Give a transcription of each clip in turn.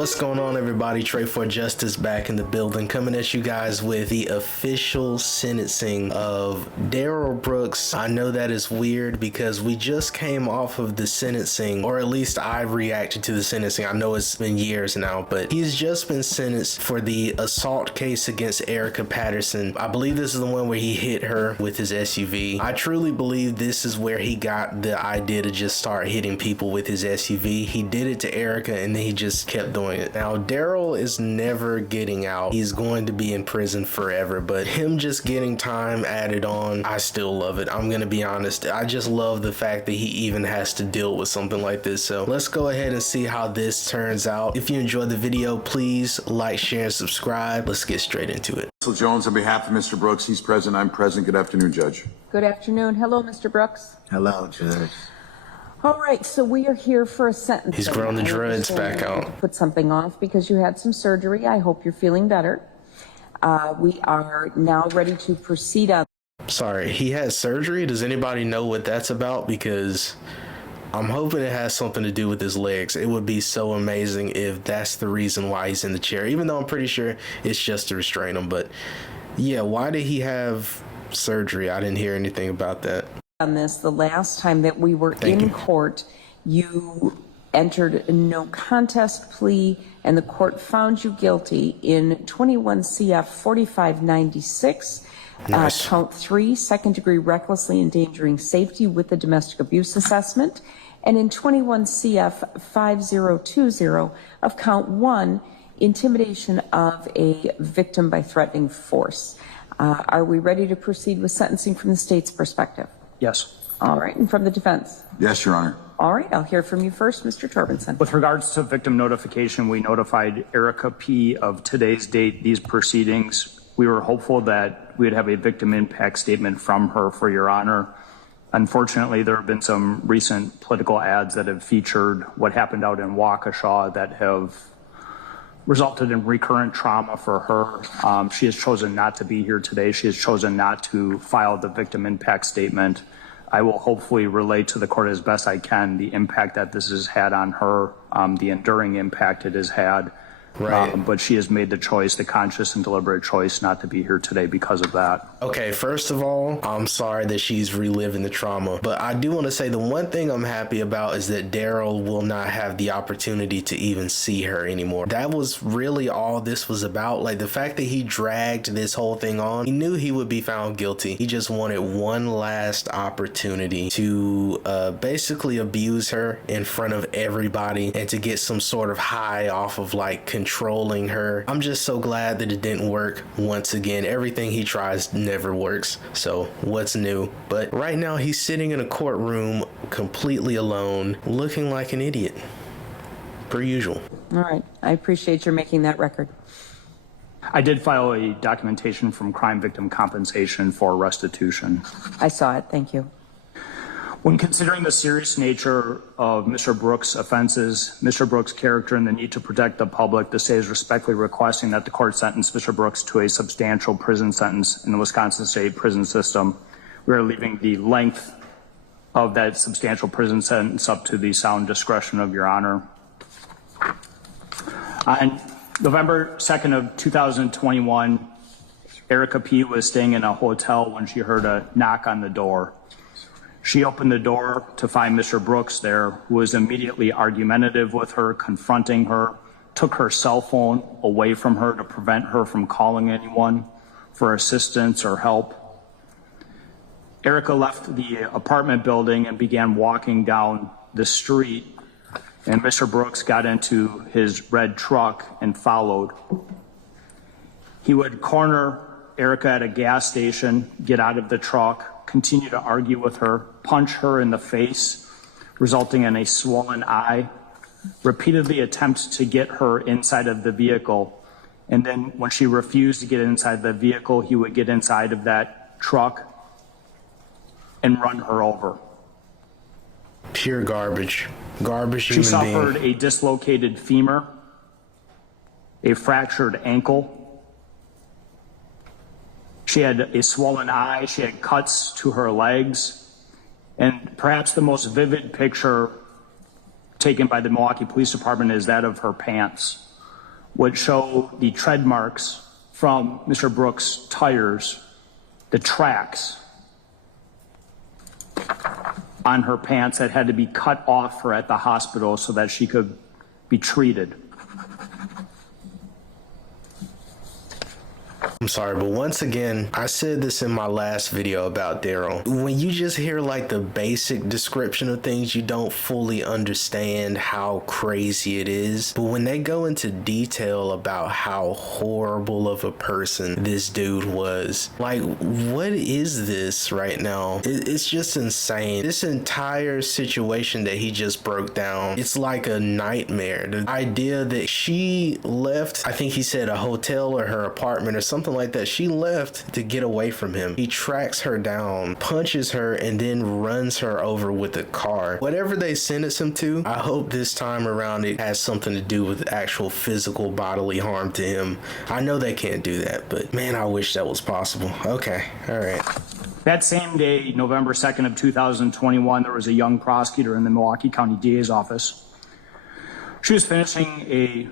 What's going on, everybody? TRAE4JUSTICE back in the building, coming at you guys with the official sentencing of Darrell Brooks. I know that is weird because we just came off of the sentencing, or at least I've reacted to the sentencing. I know it's been years now, but he's just been sentenced for the assault case against Erica Patterson. I believe this is the one where he hit her with his SUV. I truly believe this is where he got the idea to just start hitting people with his SUV. He did it to Erica and then he just kept doing it. Now, Darrell is never getting out. He's going to be in prison forever, but him just getting time added on, I still love it. I'm gonna be honest. I just love the fact that he even has to deal with something like this. So let's go ahead and see how this turns out. If you enjoyed the video, please like, share, and subscribe. Let's get straight into it. Jones, on behalf of Mr. Brooks, he's present. I'm present. Good afternoon, Judge. Good afternoon. Hello, Mr. Brooks. Hello, Judge. All right, so we are here for a sentence. He's grown the dreads back out. Put something off because you had some surgery. I hope you're feeling better. We are now ready to proceed on. Sorry, he had surgery? Does anybody know what that's about? Because I'm hoping it has something to do with his legs. It would be so amazing if that's the reason why he's in the chair, even though I'm pretty sure it's just to restrain him. But yeah, why did he have surgery? I didn't hear anything about that. On this, the last time that we were in court, you entered a no contest plea and the court found you guilty in 21 CF 4596. Nice. Count 3, second degree recklessly endangering safety with a domestic abuse assessment, and in 21 CF 5020 of count 1, intimidation of a victim by threatening force. Are we ready to proceed with sentencing from the state's perspective? Yes. All right, and from the defense? Yes, Your Honor. All right, I'll hear from you first, Mr. Torbenson. With regards to victim notification, we notified Erica P. of today's date, these proceedings. We were hopeful that we would have a victim impact statement from her for Your Honor. Unfortunately, there have been some recent political ads that have featured what happened out in Waukesha that have resulted in recurrent trauma for her. She has chosen not to be here today. She has chosen not to file the victim impact statement. I will hopefully relate to the court as best I can the impact that this has had on her, the enduring impact it has had. Right. But she has made the choice, the conscious and deliberate choice, not to be here today because of that. Okay, first of all, I'm sorry that she's reliving the trauma, but I do want to say the one thing I'm happy about is that Darrell will not have the opportunity to even see her anymore. That was really all this was about. Like, the fact that he dragged this whole thing on, he knew he would be found guilty. He just wanted one last opportunity to basically abuse her in front of everybody and to get some sort of high off of like controlling her. I'm just so glad that it didn't work once again. Everything he tries never works. So what's new? But right now he's sitting in a courtroom completely alone, looking like an idiot, per usual. All right, I appreciate your making that record. I did file a documentation from Crime Victim Compensation for restitution. I saw it, thank you. When considering the serious nature of Mr. Brooks' offenses, Mr. Brooks' character, and the need to protect the public, the state is respectfully requesting that the court sentence Mr. Brooks to a substantial prison sentence in the Wisconsin state prison system. We are leaving the length of that substantial prison sentence up to the sound discretion of Your Honor. On November 2nd of 2021, Erica P. was staying in a hotel when she heard a knock on the door. She opened the door to find Mr. Brooks there, who was immediately argumentative with her, confronting her, took her cell phone away from her to prevent her from calling anyone for assistance or help. Erica left the apartment building and began walking down the street, and Mr. Brooks got into his red truck and followed. He would corner Erica at a gas station, get out of the truck, continue to argue with her, punch her in the face, resulting in a swollen eye, repeatedly attempt to get her inside of the vehicle. And then when she refused to get inside the vehicle, he would get inside of that truck and run her over. Pure garbage. Garbage human being. She suffered a dislocated femur, a fractured ankle. She had a swollen eye, she had cuts to her legs, and perhaps the most vivid picture taken by the Milwaukee Police Department is that of her pants. would show the tread marks from Mr. Brooks' tires, the tracks on her pants that had to be cut off her at the hospital so that she could be treated. I'm sorry, but once again, I said this in my last video about Darrell. When you just hear like the basic description of things, you don't fully understand how crazy it is. But when they go into detail about how horrible of a person this dude was, like, what is this right now? It's just insane. This entire situation that he just broke down, it's like a nightmare. The idea that she left, I think he said a hotel or her apartment or something like that. She left to get away from him. He tracks her down, punches her, and then runs her over with a car. Whatever they sentence him to, I hope this time around it has something to do with actual physical bodily harm to him. I know they can't do that, but man, I wish that was possible. Okay, all right. That same day, November 2nd of 2021, there was a young prosecutor in the Milwaukee County DA's office. She was finishing a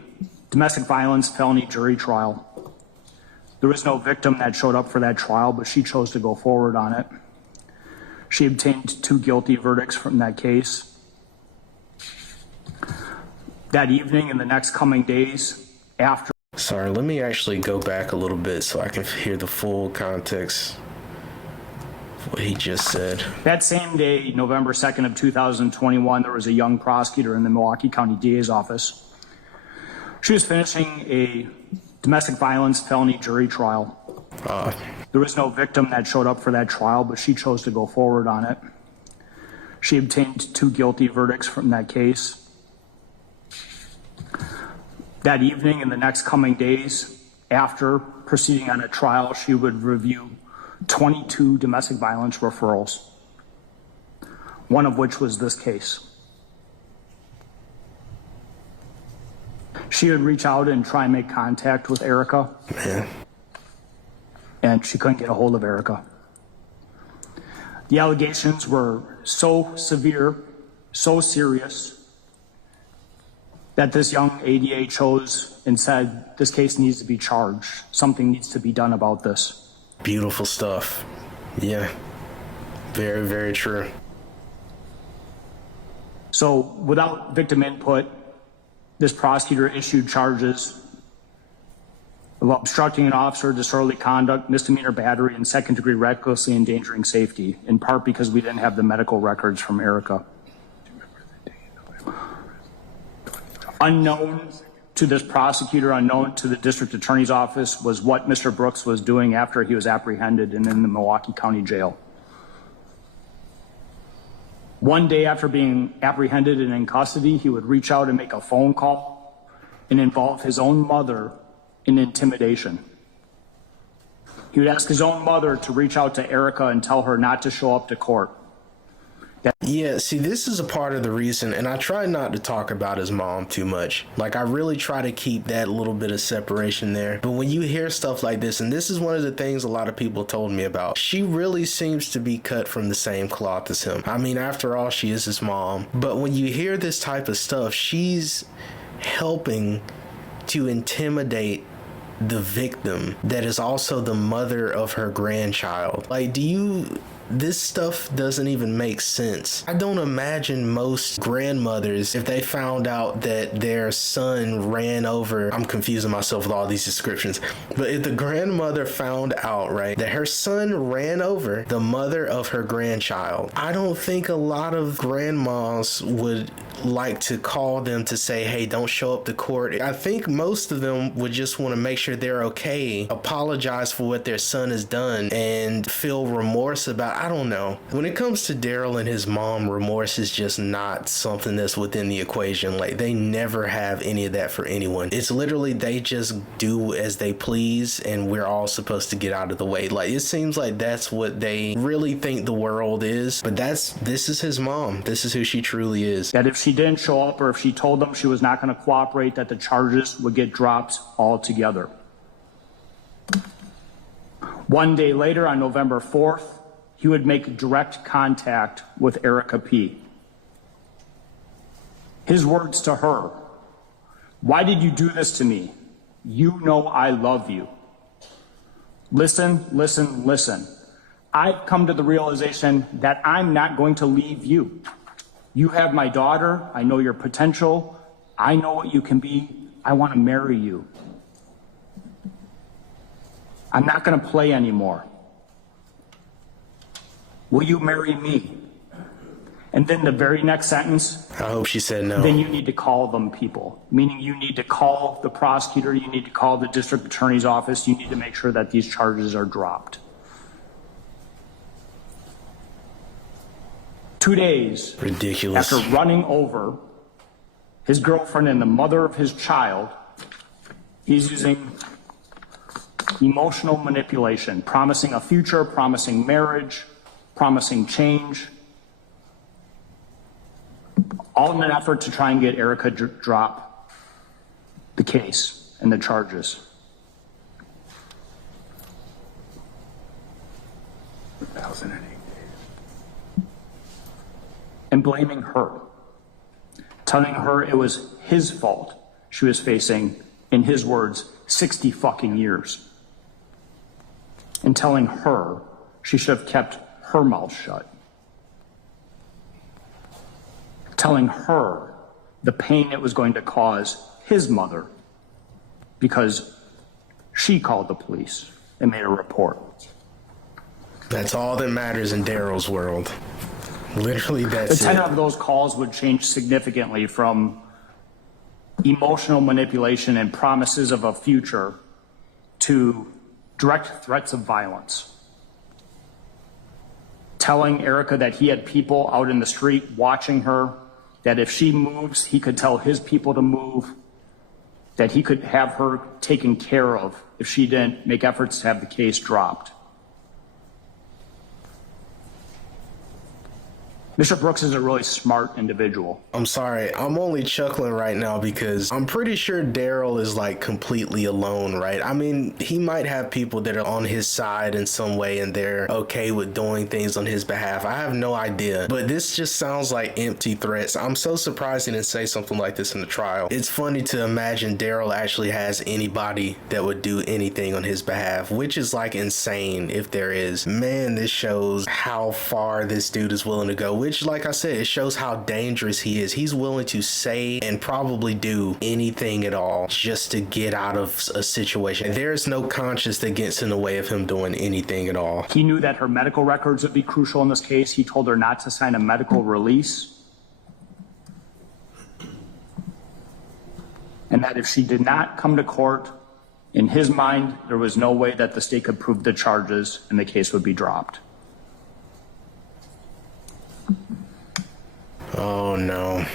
domestic violence felony jury trial. There was no victim that showed up for that trial, but she chose to go forward on it. She obtained 2 guilty verdicts from that case. That evening and the next coming days after. Sorry, let me actually go back a little bit so I can hear the full context of what he just said. That same day, November 2nd of 2021, there was a young prosecutor in the Milwaukee County DA's office. She was finishing a domestic violence felony jury trial. There was no victim that showed up for that trial, but she chose to go forward on it. She obtained 2 guilty verdicts from that case. That evening and the next coming days after proceeding on a trial, she would review 22 domestic violence referrals, one of which was this case. She would reach out and try and make contact with Erica. Man. And she couldn't get a hold of Erica. The allegations were so severe, so serious, that this young ADA chose and said, this case needs to be charged. Something needs to be done about this. Beautiful stuff. Yeah. Very, very true. So without victim input, this prosecutor issued charges of obstructing an officer, disorderly conduct, misdemeanor battery, and second-degree recklessly endangering safety, in part because we didn't have the medical records from Erica. Unknown to this prosecutor, unknown to the district attorney's office, was what Mr. Brooks was doing after he was apprehended and in the Milwaukee County Jail. One day after being apprehended and in custody, he would reach out and make a phone call and involve his own mother in intimidation. He would ask his own mother to reach out to Erica and tell her not to show up to court. Yeah, see, this is a part of the reason, and I try not to talk about his mom too much. Like, I really try to keep that little bit of separation there. But when you hear stuff like this, and this is one of the things a lot of people told me about, she really seems to be cut from the same cloth as him. I mean, after all, she is his mom. But when you hear this type of stuff, she's helping to intimidate the victim that is also the mother of her grandchild. Like, this stuff doesn't even make sense. I don't imagine most grandmothers, if they found out that their son ran over, I'm confusing myself with all these descriptions, but if the grandmother found out, right, that her son ran over the mother of her grandchild, I don't think a lot of grandmas would like to call them to say, hey, don't show up to court. I think most of them would just want to make sure they're okay, apologize for what their son has done, and feel remorse about. I don't know. When it comes to Darrell and his mom, remorse is just not something that's within the equation. Like, they never have any of that for anyone. It's literally they just do as they please, and we're all supposed to get out of the way. Like, it seems like that's what they really think the world is. But this is his mom. This is who she truly is. That if she didn't show up, or if she told them she was not going to cooperate, that the charges would get dropped altogether. One day later, on November 4th, he would make direct contact with Erica P. His words to her: "Why did you do this to me? You know I love you. Listen, listen, listen. I've come to the realization that I'm not going to leave you. You have my daughter. I know your potential. I know what you can be. I want to marry you. I'm not going to play anymore. Will you marry me? And then the very next sentence, I hope she said no. then you need to call them people, meaning you need to call the prosecutor, you need to call the district attorney's office, you need to make sure that these charges are dropped. 2 days Ridiculous. after running over his girlfriend and the mother of his child, he's using emotional manipulation, promising a future, promising marriage, promising change, all in an effort to try and get Erica to drop the case and the charges. And blaming her, telling her it was his fault she was facing, in his words, 60 fucking years. And telling her she should have kept her mouth shut. Telling her the pain it was going to cause his mother because she called the police and made a report. That's all that matters in Darrell's world. Literally, that's The tenor of those calls would change significantly from emotional manipulation and promises of a future to direct threats of violence. Telling Erica that he had people out in the street watching her, that if she moves, he could tell his people to move, that he could have her taken care of if she didn't make efforts to have the case dropped. Mr. Brooks is a really smart individual. I'm sorry, I'm only chuckling right now because I'm pretty sure Darrell is like completely alone, right? I mean, he might have people that are on his side in some way and they're okay with doing things on his behalf. I have no idea, but this just sounds like empty threats. I'm so surprised he didn't say something like this in the trial. It's funny to imagine Darrell actually has anybody that would do anything on his behalf, which is like insane if there is. Man, this shows how far this dude is willing to go, which, like I said, it shows how dangerous he is. He's willing to say and probably do anything at all just to get out of a situation. There's no conscience that gets in the way of him doing anything at all. He knew that her medical records would be crucial in this case. He told her not to sign a medical release, and that if she did not come to court, in his mind, there was no way that the state could prove the charges and the case would be dropped. Oh no.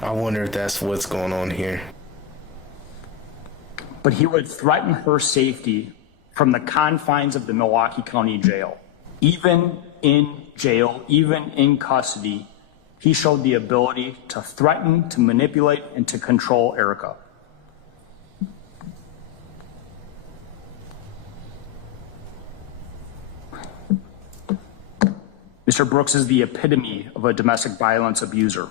I wonder if that's what's going on here. But he would threaten her safety from the confines of the Milwaukee County Jail. Even in jail, even in custody, he showed the ability to threaten, to manipulate, and to control Erica. Mr. Brooks is the epitome of a domestic violence abuser.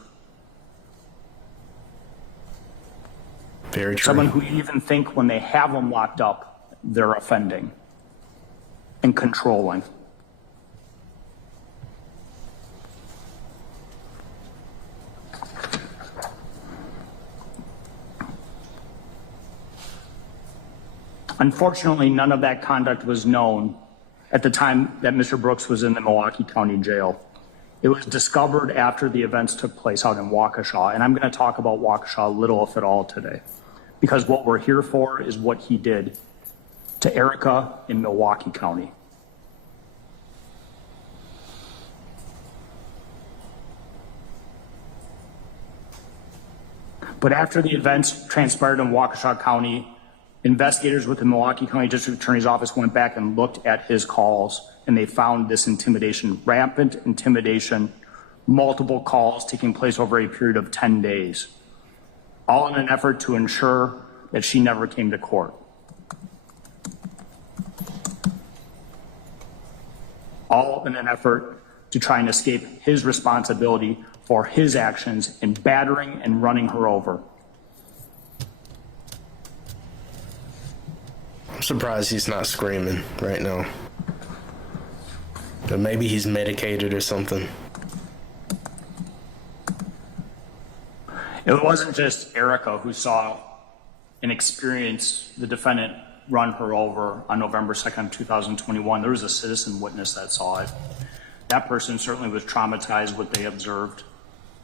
Very true. Someone who you even think when they have them locked up, they're offending and controlling. Unfortunately, none of that conduct was known at the time that Mr. Brooks was in the Milwaukee County Jail. It was discovered after the events took place out in Waukesha, and I'm going to talk about Waukesha little, if at all, today, because what we're here for is what he did to Erica in Milwaukee County. But after the events transpired in Waukesha County, investigators with the Milwaukee County District Attorney's Office went back and looked at his calls, and they found this intimidation, rampant intimidation, multiple calls taking place over a period of 10 days, all in an effort to ensure that she never came to court. All in an effort to try and escape his responsibility for his actions in battering and running her over. I'm surprised he's not screaming right now. But maybe he's medicated or something. It wasn't just Erica who saw and experienced the defendant run her over on November 2nd, 2021. There was a citizen witness that saw it. That person certainly was traumatized what they observed.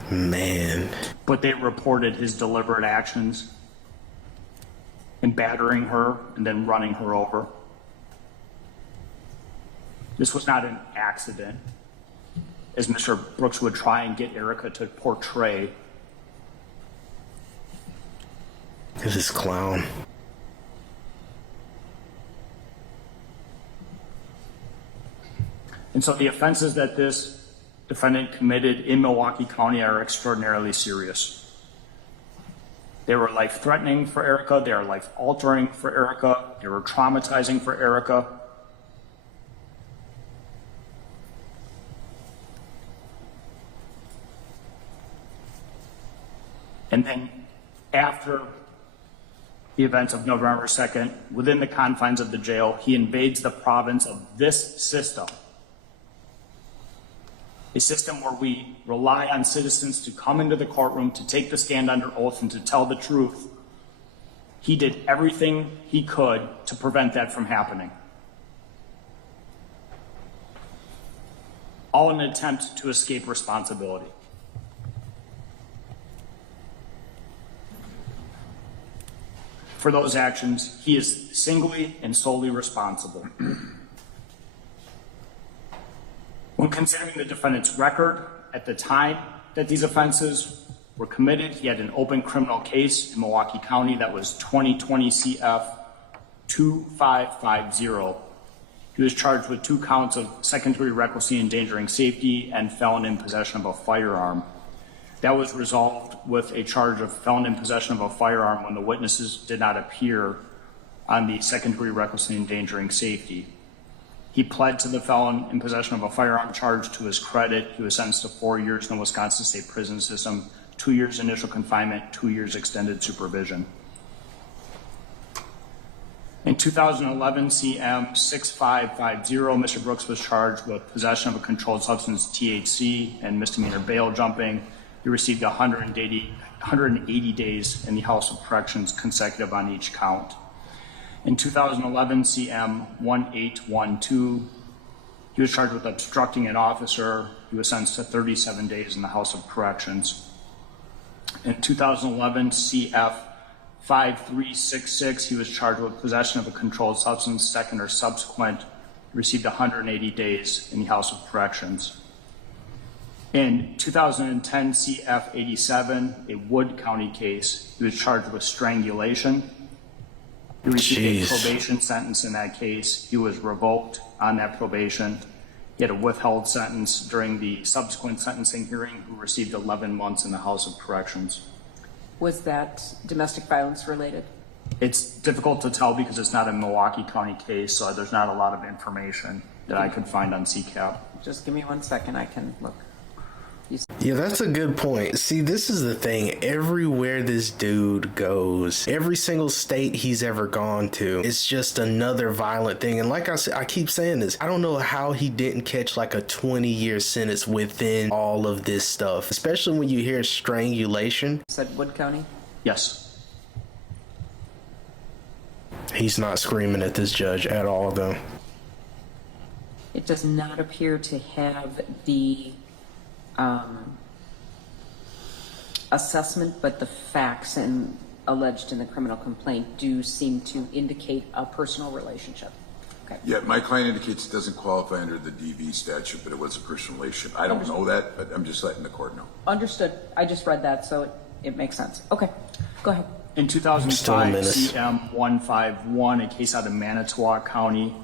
Man. But they reported his deliberate actions in battering her and then running her over. This was not an accident, as Mr. Brooks would try and get Erica to portray. This clown. And so the offenses that this defendant committed in Milwaukee County are extraordinarily serious. They were life-threatening for Erica. They are life-altering for Erica. They were traumatizing for Erica. And then after the events of November 2nd, within the confines of the jail, he invades the province of this system. A system where we rely on citizens to come into the courtroom, to take the stand under oath, and to tell the truth. He did everything he could to prevent that from happening. All in an attempt to escape responsibility. For those actions, he is singly and solely responsible. When considering the defendant's record at the time that these offenses were committed, he had an open criminal case in Milwaukee County that was 2020 CF 2550. He was charged with 2 counts of second-degree recklessly endangering safety and felon in possession of a firearm. That was resolved with a charge of felon in possession of a firearm when the witnesses did not appear on the second-degree recklessly endangering safety. He pled to the felon in possession of a firearm charge to his credit. He was sentenced to 4 years in the Wisconsin State Prison System, 2 years initial confinement, 2 years extended supervision. In 2011 CM 6550, Mr. Brooks was charged with possession of a controlled substance, THC, and misdemeanor bail jumping. He received 180 days in the House of Corrections consecutive on each count. In 2011 CM 1812, he was charged with obstructing an officer. He was sentenced to 37 days in the House of Corrections. In 2011 CF 5366, he was charged with possession of a controlled substance, second or subsequent. He received 180 days in the House of Corrections. In 2010 CF 87, a Wood County case, he was charged with strangulation. He received a probation sentence in that case. He was revoked on that probation. He had a withheld sentence during the subsequent sentencing hearing, who received 11 months in the House of Corrections. Was that domestic violence related? It's difficult to tell because it's not a Milwaukee County case, so there's not a lot of information that I could find on CCAP. Just give me 1 second, I can look. Yeah, that's a good point. See, this is the thing. Everywhere this dude goes, every single state he's ever gone to, it's just another violent thing. And like I said, I keep saying this, I don't know how he didn't catch like a 20-year sentence within all of this stuff, especially when you hear strangulation. You said Wood County? Yes. He's not screaming at this judge at all, though. It does not appear to have the assessment, but the facts alleged in the criminal complaint do seem to indicate a personal relationship. Okay. Yeah, my client indicates it doesn't qualify under the DV statute, but it was a personal relationship. I don't know that, but I'm just letting the court know. Understood. I just read that, so it makes sense. Okay, go ahead. In 2005, CM 151, a case out of Manitowoc County,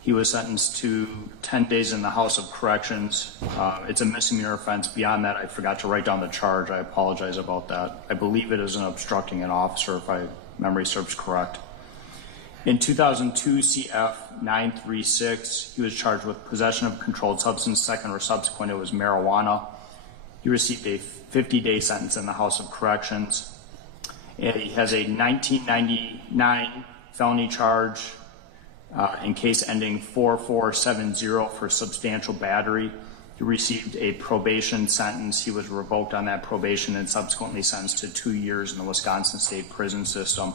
he was sentenced to 10 days in the House of Corrections. It's a misdemeanor offense. Beyond that, I forgot to write down the charge. I apologize about that. I believe it is an obstructing an officer, if my memory serves correct. In 2002 CF 936, he was charged with possession of controlled substance. Second or subsequent, it was marijuana. He received a 50-day sentence in the House of Corrections. And he has a 1999 felony charge in case ending 4470 for substantial battery. He received a probation sentence. He was revoked on that probation and subsequently sentenced to 2 years in the Wisconsin State Prison System.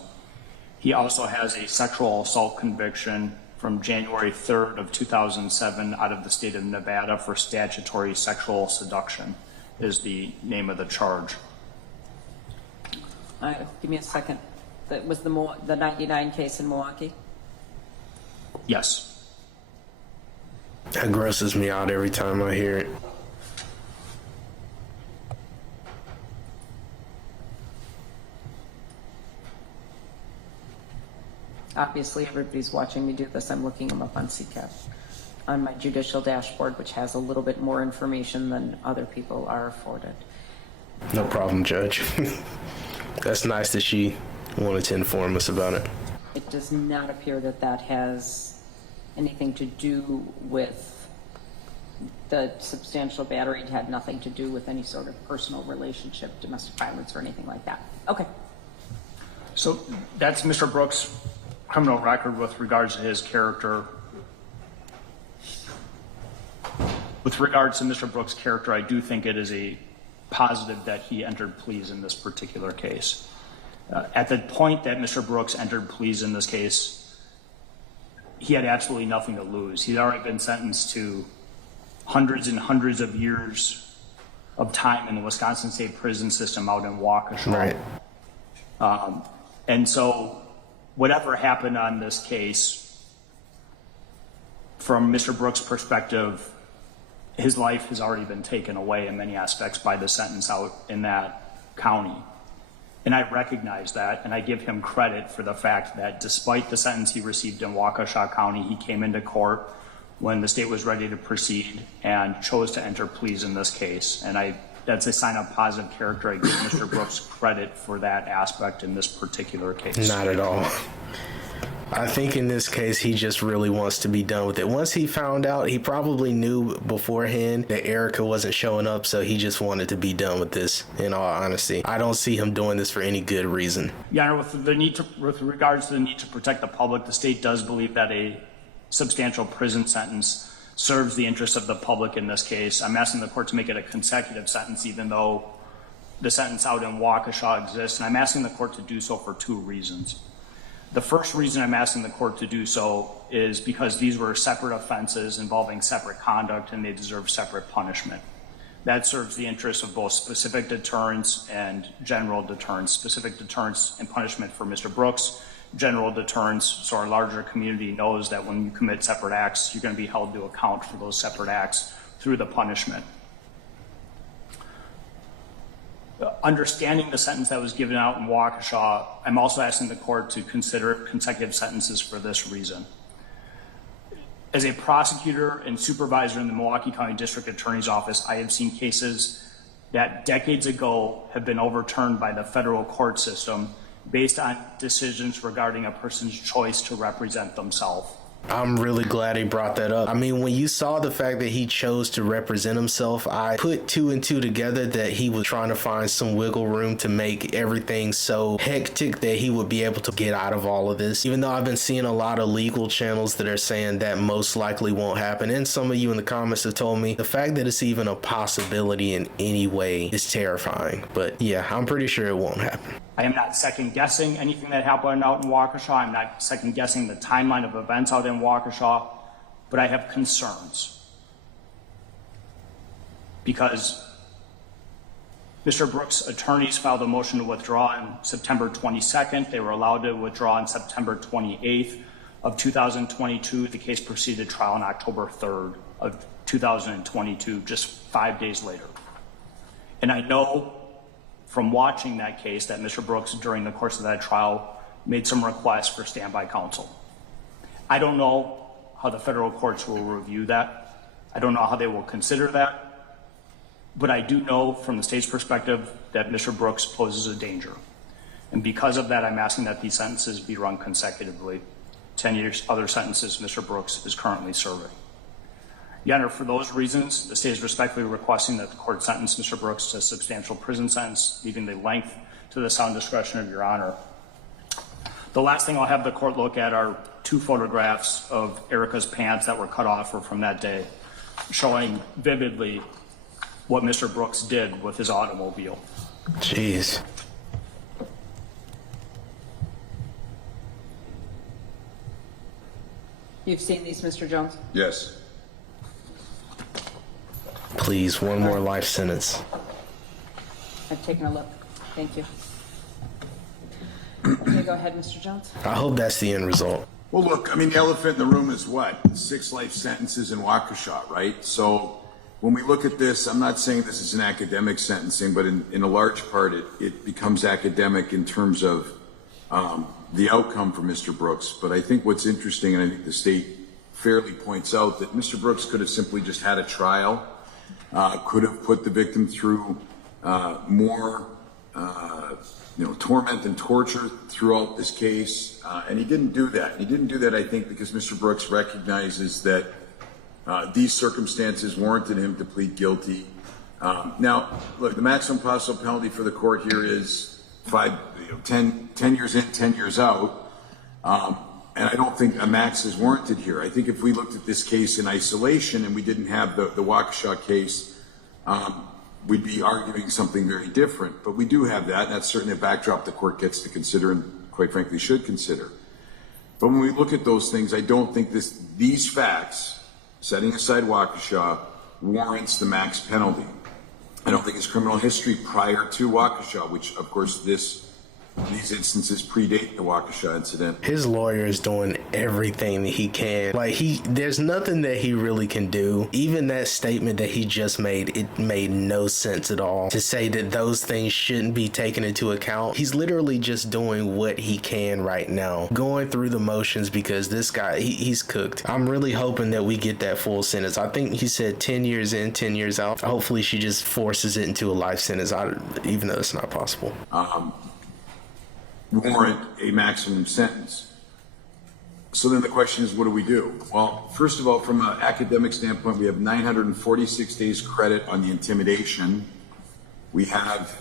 He also has a sexual assault conviction from January 3rd of 2007 out of the state of Nevada for statutory sexual seduction is the name of the charge. Give me a second. That was the 99 case in Milwaukee? Yes. That grosses me out every time I hear it. Obviously, everybody's watching me do this. I'm looking them up on CCAF, on my judicial dashboard, which has a little bit more information than other people are afforded. No problem, Judge. That's nice that she wanted to inform us about it. It does not appear that that has anything to do with the substantial battery. It had nothing to do with any sort of personal relationship, domestic violence, or anything like that. Okay. So that's Mr. Brooks' criminal record with regards to his character. With regards to Mr. Brooks' character, I do think it is a positive that he entered pleas in this particular case. At the point that Mr. Brooks entered pleas in this case, he had absolutely nothing to lose. He'd already been sentenced to hundreds and hundreds of years of time in the Wisconsin State Prison System out in Waukesha. Right. And so whatever happened on this case, from Mr. Brooks' perspective, his life has already been taken away in many aspects by the sentence out in that county. And I recognize that, and I give him credit for the fact that despite the sentence he received in Waukesha County, he came into court when the state was ready to proceed and chose to enter pleas in this case. And that's a sign of positive character. I give Mr. Brooks credit for that aspect in this particular case. Not at all. I think in this case, he just really wants to be done with it. Once he found out, he probably knew beforehand that Erica wasn't showing up, so he just wanted to be done with this, in all honesty. I don't see him doing this for any good reason. Your Honor, with regards to the need to protect the public, the state does believe that a substantial prison sentence serves the interests of the public in this case. I'm asking the court to make it a consecutive sentence, even though the sentence out in Waukesha exists, and I'm asking the court to do so for two reasons. The first reason I'm asking the court to do so is because these were separate offenses involving separate conduct and they deserve separate punishment. That serves the interests of both specific deterrence and general deterrence. Specific deterrence and punishment for Mr. Brooks, general deterrence so our larger community knows that when you commit separate acts, you're going to be held to account for those separate acts through the punishment. Understanding the sentence that was given out in Waukesha, I'm also asking the court to consider consecutive sentences for this reason. As a prosecutor and supervisor in the Milwaukee County District Attorney's Office, I have seen cases that decades ago have been overturned by the federal court system based on decisions regarding a person's choice to represent themselves. I'm really glad he brought that up. I mean, when you saw the fact that he chose to represent himself, I put two and two together that he was trying to find some wiggle room to make everything so hectic that he would be able to get out of all of this. Even though I've been seeing a lot of legal channels that are saying that most likely won't happen, and some of you in the comments have told me the fact that it's even a possibility in any way is terrifying. But yeah, I'm pretty sure it won't happen. I am not second guessing anything that happened out in Waukesha. I'm not second guessing the timeline of events out in Waukesha, but I have concerns because Mr. Brooks' attorneys filed a motion to withdraw on September 22nd. They were allowed to withdraw on September 28th of 2022. The case proceeded to trial on October 3rd of 2022, just 5 days later. And I know from watching that case that Mr. Brooks, during the course of that trial, made some requests for standby counsel. I don't know how the federal courts will review that. I don't know how they will consider that. But I do know from the state's perspective that Mr. Brooks poses a danger. And because of that, I'm asking that these sentences be run consecutively. to any other sentences Mr. Brooks is currently serving. Your Honor, for those reasons, the state is respectfully requesting that the court sentence Mr. Brooks to a substantial prison sentence, leaving the length to the sound discretion of Your Honor. The last thing I'll have the court look at are 2 photographs of Erica's pants that were cut off her from that day, showing vividly what Mr. Brooks did with his automobile. Jeez. You've seen these, Mr. Jones? Yes. Please, one more life sentence. I've taken a look. Thank you. Okay, go ahead, Mr. Jones. I hope that's the end result. Well, look, I mean, the elephant in the room is what? 6 life sentences in Waukesha, right? So when we look at this, I'm not saying this is an academic sentencing, but in a large part, it becomes academic in terms of the outcome for Mr. Brooks. But I think what's interesting, and I think the state fairly points out, that Mr. Brooks could have simply just had a trial, could have put the victim through more torment and torture throughout this case, and he didn't do that. He didn't do that, I think, because Mr. Brooks recognizes that these circumstances warranted him to plead guilty. Now, look, the maximum possible penalty for the court here is 10 years in, 10 years out, and I don't think a max is warranted here. I think if we looked at this case in isolation and we didn't have the Waukesha case, we'd be arguing something very different. But we do have that, and that's certainly a backdrop the court gets to consider and, quite frankly, should consider. But when we look at those things, I don't think these facts, setting aside Waukesha, warrants the max penalty. I don't think his criminal history prior to Waukesha, which, of course, these instances predate the Waukesha incident. His lawyer is doing everything that he can. There's nothing that he really can do. Even that statement that he just made, it made no sense at all. To say that those things shouldn't be taken into account. He's literally just doing what he can right now. Going through the motions because this guy, he's cooked. I'm really hoping that we get that full sentence. I think he said 10 years in, 10 years out. Hopefully she just forces it into a life sentence, even though it's not possible. Warrant a maximum sentence. So then the question is, what do we do? Well, first of all, from an academic standpoint, we have 946 days credit on the intimidation. We have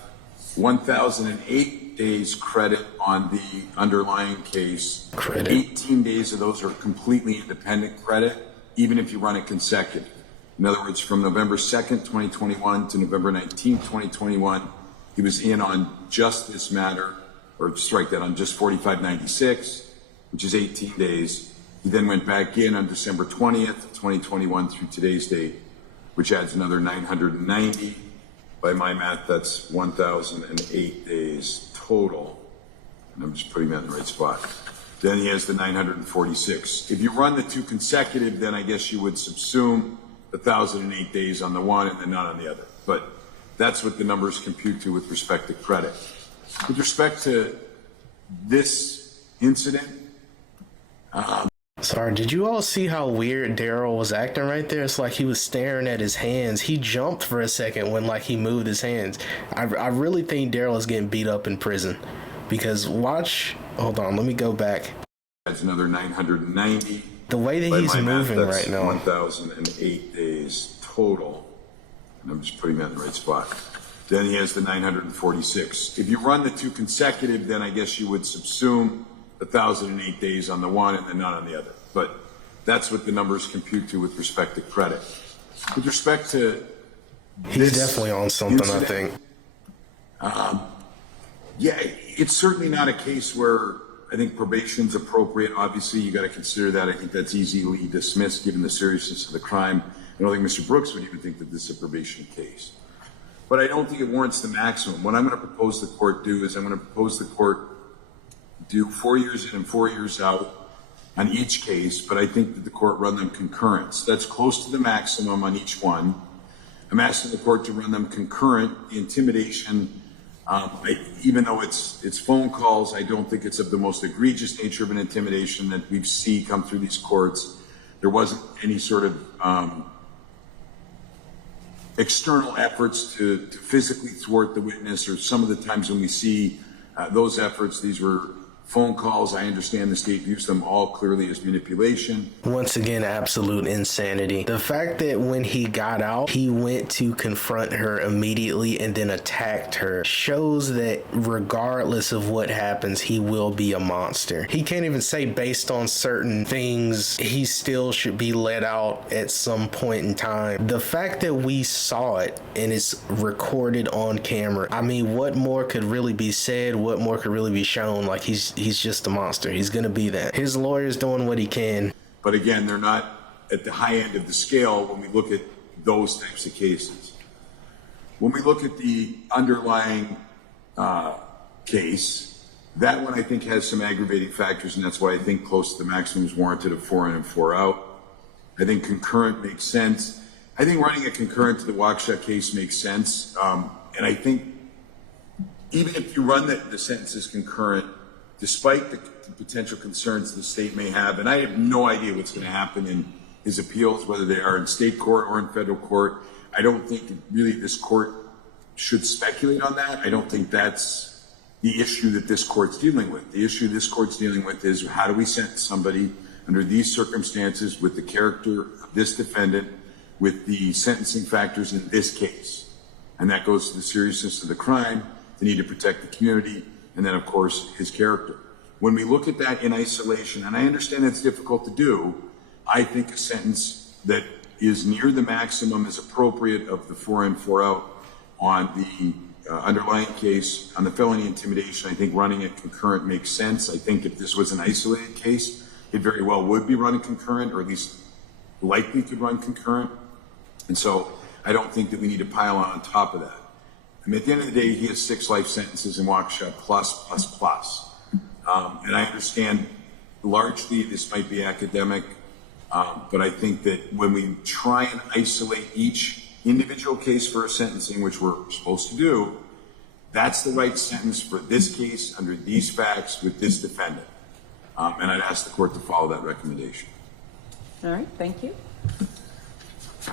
1,008 days credit on the underlying case. Credit. 18 days of those are completely independent credit, even if you run it consecutive. In other words, from November 2nd, 2021 to November 19th, 2021, he was in on just this matter, or strike that, on just 4596, which is 18 days. He then went back in on December 20th, 2021 through today's date, which adds another 990. By my math, that's 1,008 days total. And I'm just putting that in the right spot. Then he has the 946. If you run the 2 consecutive, then I guess you would subsume 1,008 days on the one and then not on the other. But that's what the numbers compute to with respect to credit. With respect to this incident, Sorry, did you all see how weird Darrell was acting right there? It's like he was staring at his hands. He jumped for a second when he moved his hands. I really think Darrell is getting beat up in prison because hold on, let me go back. That's another 990. The way that he's moving right now. 1,008 days total. And I'm just putting that in the right spot. Then he has the 946. If you run the 2 consecutive, then I guess you would subsume 1,008 days on the one and then not on the other. But that's what the numbers compute to with respect to credit. With respect to He's definitely on something, incident, I think. Yeah, it's certainly not a case where I think probation's appropriate. Obviously, you got to consider that. I think that's easily dismissed given the seriousness of the crime. I don't think Mr. Brooks would even think that this is a probation case. But I don't think it warrants the maximum. What I'm going to propose the court do is I'm going to propose the court do 4 years in and 4 years out on each case, but I think that the court run them concurrent. So that's close to the maximum on each one. I'm asking the court to run them concurrent. The intimidation, even though it's phone calls, I don't think it's of the most egregious nature of an intimidation that we've seen come through these courts. There wasn't any sort of external efforts to physically thwart the witness, or some of the times when we see those efforts, these were phone calls. I understand the state views them all clearly as manipulation. Once again, absolute insanity. The fact that when he got out, he went to confront her immediately and then attacked her shows that regardless of what happens, he will be a monster. He can't even say based on certain things, he still should be let out at some point in time. The fact that we saw it and it's recorded on camera, I mean, what more could really be said? What more could really be shown? Like, he's just a monster. He's gonna be that. His lawyer's doing what he can. But again, they're not at the high end of the scale when we look at those types of cases. When we look at the underlying case, that one I think has some aggravating factors, and that's why I think close to the maximum is warranted of 4 in and 4 out. I think concurrent makes sense. I think running a concurrent to the Waukesha case makes sense. And I think even if you run the sentences concurrent, despite the potential concerns the state may have, and I have no idea what's going to happen in his appeals, whether they are in state court or in federal court. I don't think really this court should speculate on that. I don't think that's the issue that this court's dealing with. The issue this court's dealing with is how do we sentence somebody under these circumstances with the character of this defendant, with the sentencing factors in this case. And that goes to the seriousness of the crime, the need to protect the community, and then, of course, his character. When we look at that in isolation, and I understand that's difficult to do, I think a sentence that is near the maximum is appropriate of the 4 in, 4 out on the underlying case. On the felony intimidation, I think running it concurrent makes sense. I think if this was an isolated case, it very well would be running concurrent, or at least likely could run concurrent. And so I don't think that we need to pile on top of that. I mean, at the end of the day, he has 6 life sentences in Waukesha, plus. And I understand largely this might be academic, but I think that when we try and isolate each individual case for a sentencing, which we're supposed to do, that's the right sentence for this case under these facts with this defendant. And I'd ask the court to follow that recommendation. All right, thank you.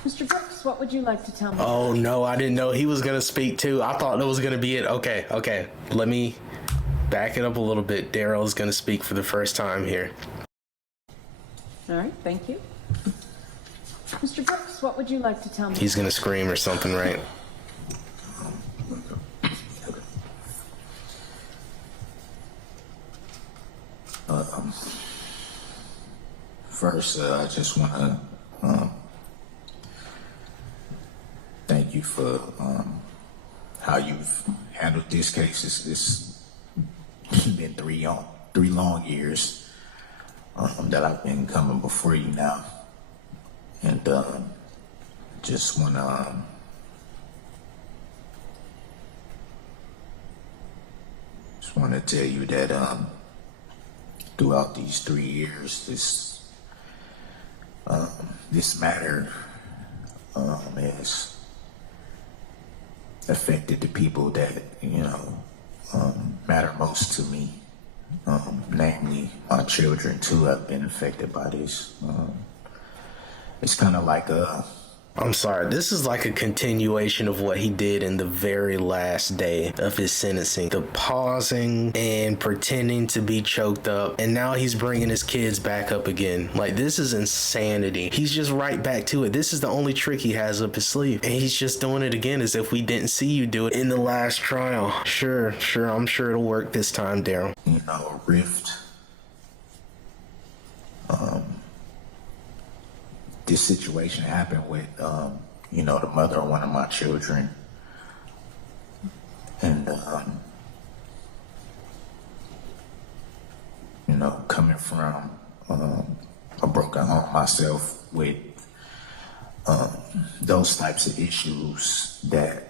Mr. Brooks, what would you like to tell me? Oh no, I didn't know he was gonna speak too. I thought that was gonna be it. Okay. Let me back it up a little bit. Darrell is gonna speak for the first time here. All right, thank you. Mr. Brooks, what would you like to tell me? He's gonna scream or something, right? First, I just want to thank you for how you've handled this case. It's been three long years that I've been coming before you now, and just want to tell you that throughout these 3 years, this matter has affected the people that matter most to me, namely my children too have been affected by this. It's kind of like I'm sorry, this is like a continuation of what he did in the very last day of his sentencing. The pausing and pretending to be choked up, and now he's bringing his kids back up again. Like, this is insanity. He's just right back to it. This is the only trick he has up his sleeve, and he's just doing it again as if we didn't see you do it in the last trial. Sure, I'm sure it'll work this time, Darrell. A rift. This situation happened with, the mother of one of my children. And, coming from a broken home myself with those types of issues that,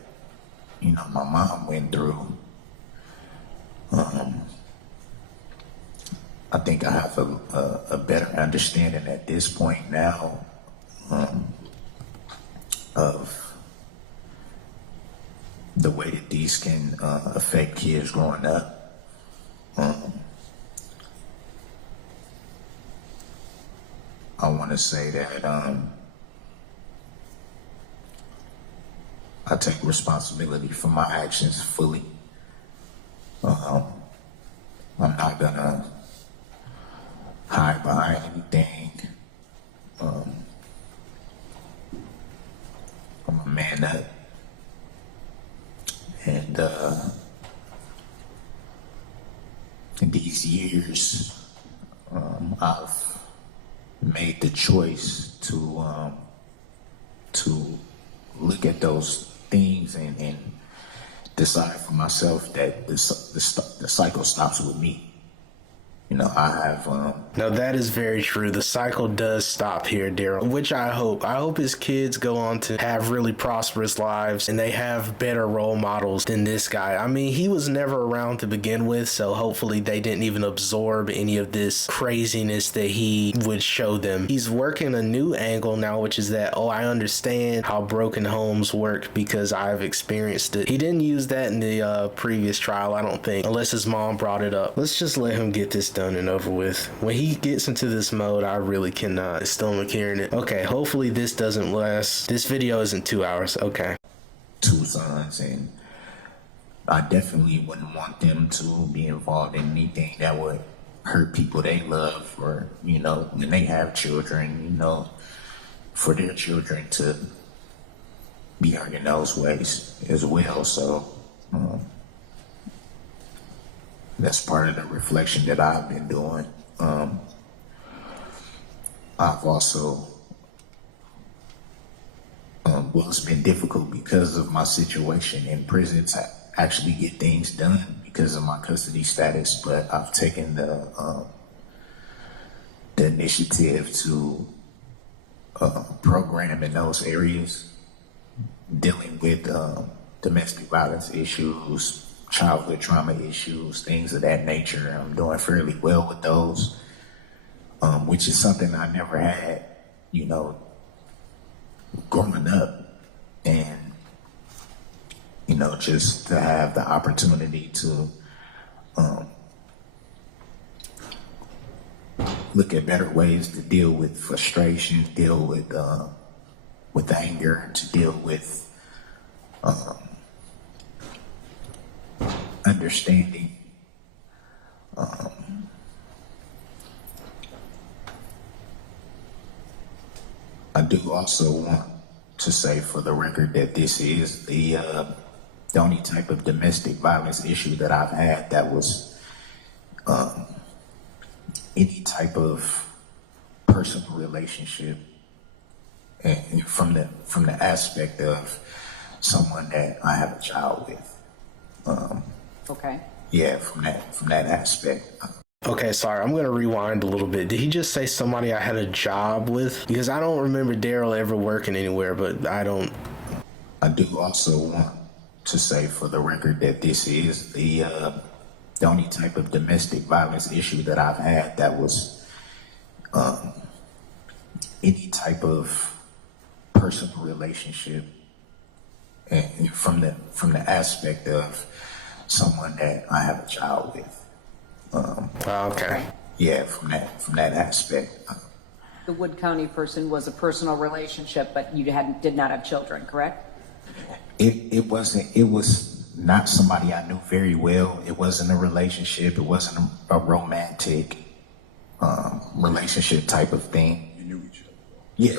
my mom went through, I think I have a better understanding at this point now of the way that these can affect kids growing up. I want to say that I take responsibility for my actions fully. I'm not gonna hide behind anything. I'm a man up. And in these years, I've made the choice to look at those things and decide for myself that the cycle stops with me. You know, I have. Now that is very true. The cycle does stop here, Darrell, which I hope. I hope his kids go on to have really prosperous lives and they have better role models than this guy. I mean, he was never around to begin with, so hopefully they didn't even absorb any of this craziness that he would show them. He's working a new angle now, which is that, oh, I understand how broken homes work because I've experienced it. He didn't use that in the previous trial, I don't think, unless his mom brought it up. Let's just let him get this done and over with. When he gets into this mode, I really cannot stomach hearing it. Okay, hopefully this doesn't last. This video isn't 2 hours. Okay. 2 sons, and I definitely wouldn't want them to be involved in anything that would hurt people they love, or, you know, when they have children, you know, for their children to be hurt in those ways as well. So, that's part of the reflection that I've been doing. I've also, well, it's been difficult because of my situation in prison to actually get things done because of my custody status, but I've taken the initiative to program in those areas, dealing with domestic violence issues, childhood trauma issues, things of that nature. I'm doing fairly well with those, which is something I never had, you know, growing up. And, you know, just to have the opportunity to look at better ways to deal with frustration, deal with anger, to deal with understanding. I do also want to say for the record that this is the only type of domestic violence issue that I've had that was any type of personal relationship, and from the aspect of someone that I have a child with. Okay. Yeah, from that aspect. Okay, sorry, I'm gonna rewind a little bit. Did he just say somebody I had a job with? Because I don't remember Darrell ever working anywhere, but I do also want to say for the record that this is the only type of domestic violence issue that I've had that was any type of personal relationship, and from the aspect of someone that I have a child with. okay. Yeah, from that aspect. The Wood County person was a personal relationship, but you did not have children, correct? It was not somebody I knew very well. It wasn't a relationship. It wasn't a romantic relationship type of thing. You knew each other. Yeah,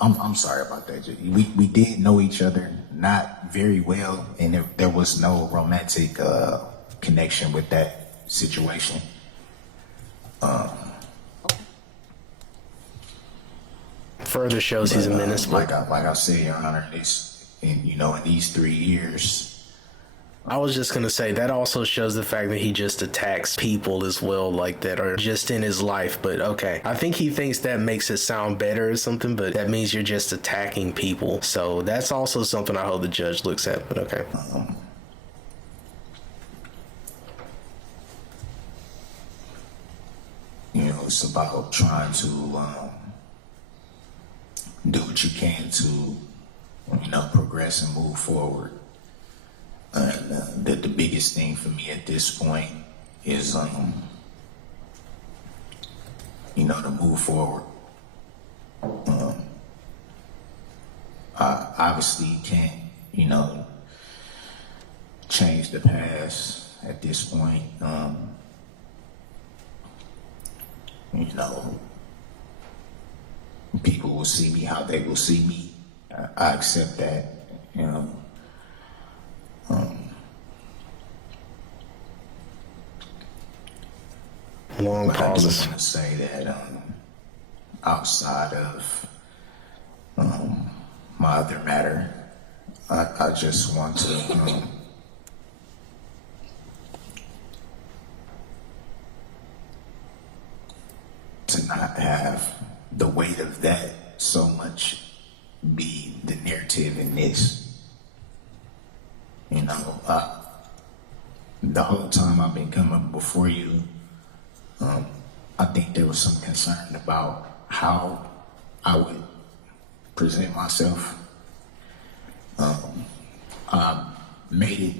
I'm sorry about that. We did know each other, not very well, and there was no romantic connection with that situation. Further shows he's a menace. Like I said, Your Honor, in these 3 years. I was just gonna say that also shows the fact that he just attacks people as well, like that are just in his life. But okay, I think he thinks that makes it sound better or something, but that means you're just attacking people. So that's also something I hope the judge looks at. But okay. It's about trying to do what you can to, progress and move forward. And the biggest thing for me at this point is, to move forward. I obviously can't, change the past at this point. you know, people will see me how they will see me. I accept that, you know. Long But I just pauses. want to say that outside of my other matter, I just want to not have the weight of that so much be the narrative in this. You know, the whole time I've been coming before you, I think there was some concern about how I would present myself. I made it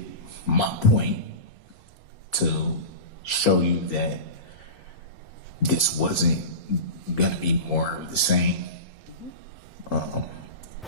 my point to show you that this wasn't gonna be more of the same.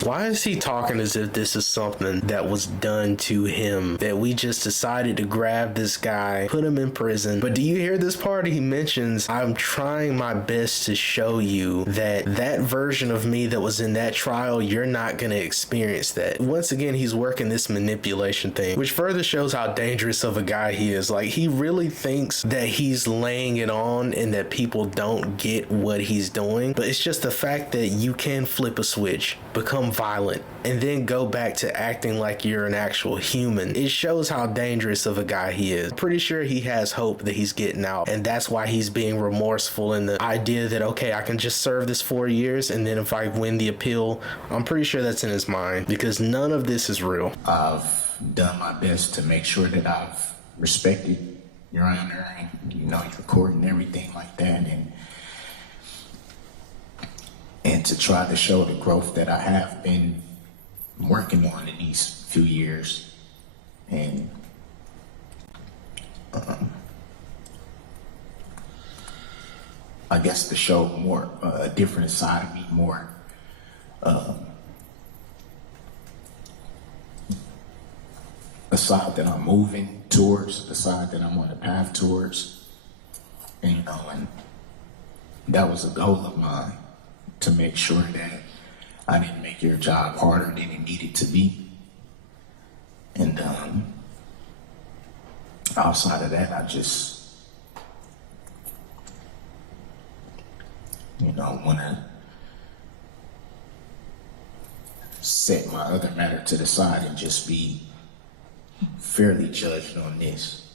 Why is he talking as if this is something that was done to him? That we just decided to grab this guy, put him in prison. But do you hear this part? He mentions, I'm trying my best to show you that that version of me that was in that trial, you're not going to experience that. Once again, he's working this manipulation thing, which further shows how dangerous of a guy he is. Like, he really thinks that he's laying it on and that people don't get what he's doing. But it's just the fact that you can flip a switch, become violent, and then go back to acting like you're an actual human. It shows how dangerous of a guy he is. Pretty sure he has hope that he's getting out, and that's why he's being remorseful in the idea that, okay, I can just serve this 4 years, and then if I win the appeal, I'm pretty sure that's in his mind, because none of this is real. I've done my best to make sure that I've respected Your Honor and, you know, your court and everything like that, and to try to show the growth that I have been working on in these few years. And I guess to show more, a different side of me, more a side that I'm moving towards, the side that I'm on the path towards. And, you know, and that was a goal of mine, to make sure that I didn't make your job harder than it needed to be. And outside of that, I just, you know, want to set my other matter to the side and just be fairly judged on this.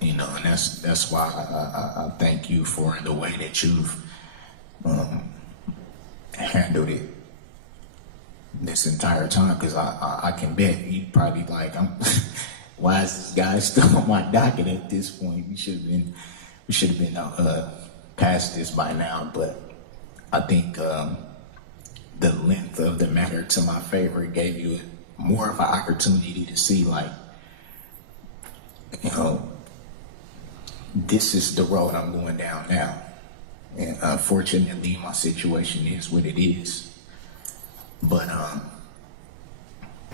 You know, and that's why I thank you for the way that you've handled it this entire time, because I can bet you probably like, why is this guy still on my docket at this point? We should have been past this by now. But I think the length of the matter to my favor gave you more of an opportunity to see, like, you know, this is the road I'm going down now. And unfortunately, my situation is what it is. But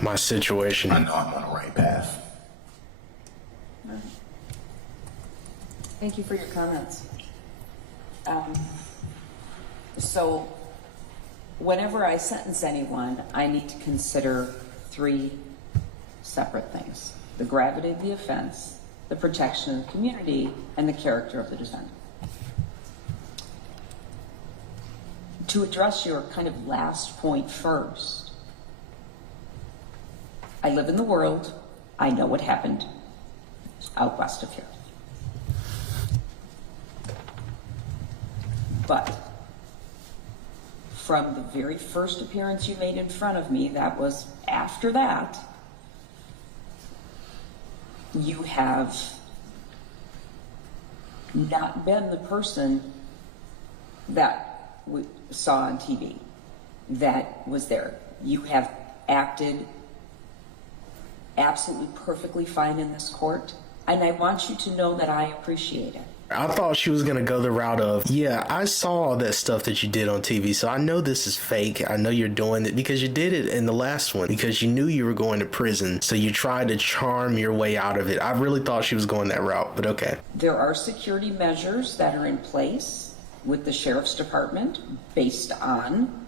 My situation. I know I'm on the right path. Thank you for your comments. So whenever I sentence anyone, I need to consider 3 separate things: the gravity of the offense, the protection of the community, and the character of the defendant. To address your kind of last point first, I live in the world. I know what happened out west of here. But from the very first appearance you made in front of me, that was after that, you have not been the person that we saw on TV that was there. You have acted absolutely perfectly fine in this court, and I want you to know that I appreciate it. I thought she was going to go the route of, yeah, I saw all that stuff that you did on TV, so I know this is fake. I know you're doing it because you did it in the last one, because you knew you were going to prison, so you tried to charm your way out of it. I really thought she was going that route, but okay. There are security measures that are in place with the Sheriff's Department based on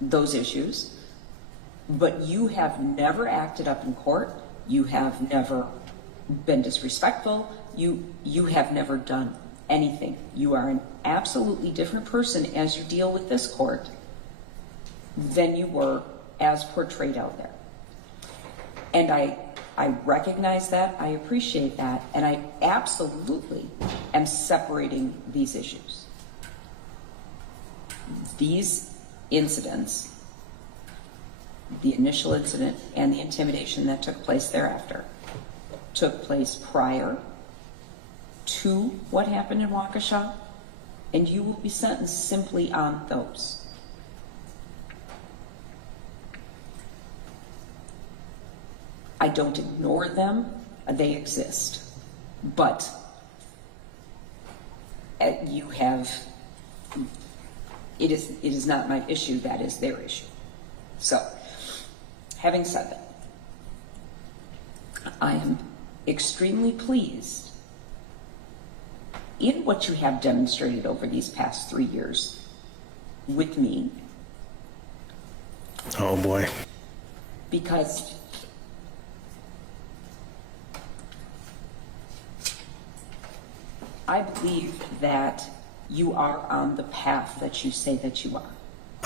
those issues, but you have never acted up in court. You have never been disrespectful. You have never done anything. You are an absolutely different person as you deal with this court than you were as portrayed out there. And I recognize that, I appreciate that, and I absolutely am separating these issues. These incidents, the initial incident and the intimidation that took place thereafter, took place prior to what happened in Waukesha, and you will be sentenced simply on those. I don't ignore them, they exist, but you have, it is not my issue, that is their issue. So, having said that, I am extremely pleased in what you have demonstrated over these past 3 years with me. Oh boy. Because I believe that you are on the path that you say that you are.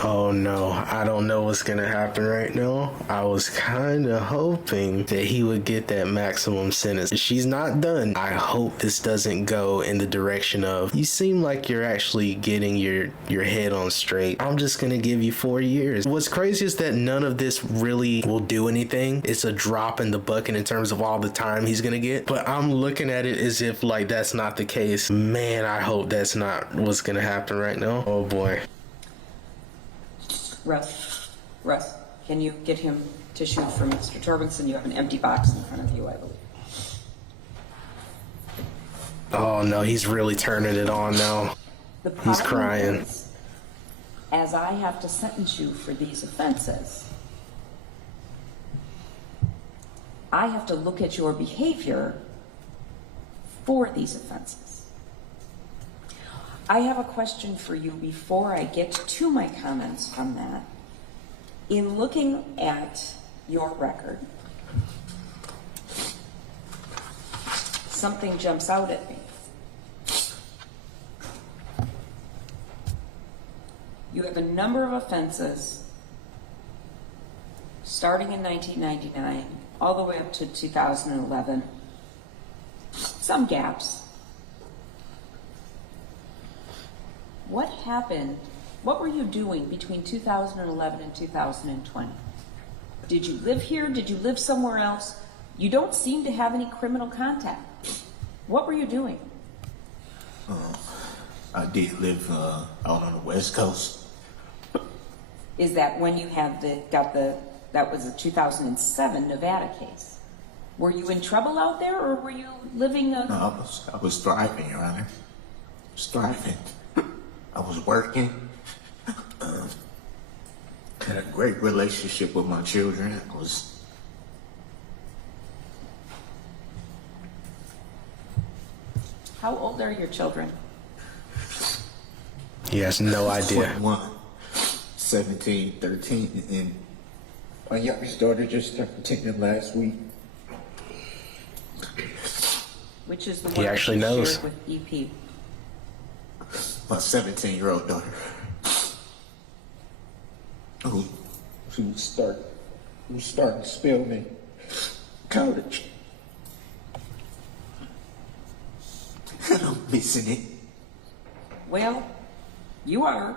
Oh no, I don't know what's gonna happen right now. I was kinda hoping that he would get that maximum sentence. She's not done. I hope this doesn't go in the direction of, you seem like you're actually getting your head on straight. I'm just gonna give you 4 years. What's crazy is that none of this really will do anything. It's a drop in the bucket in terms of all the time he's gonna get. But I'm looking at it as if like that's not the case. Man, I hope that's not what's gonna happen right now. Oh boy. Russ, can you get him tissue from Mr. Torbenson? You have an empty box in front of you, I believe. Oh no, he's really turning it on now. He's crying. Is, as I have to sentence you for these offenses, I have to look at your behavior for these offenses. I have a question for you before I get to my comments from that. In looking at your record, something jumps out at me. You have a number of offenses starting in 1999 all the way up to 2011. Some gaps. What happened? What were you doing between 2011 and 2020? Did you live here? Did you live somewhere else? You don't seem to have any criminal contact. What were you doing? I did live out on the West Coast. Is that when you had that was a 2007 Nevada case? Were you in trouble out there, or were you living a... No, I was thriving, Your Honor. I was thriving. I was working. Had a great relationship with my children. How old are your children? He has no idea. 21, 17, 13, and my youngest daughter just turned 10 last week. Which is the He one actually that you knows. shared with EP? My 17-year-old daughter, who was starting to spell me college. And I'm missing it. Well, you are,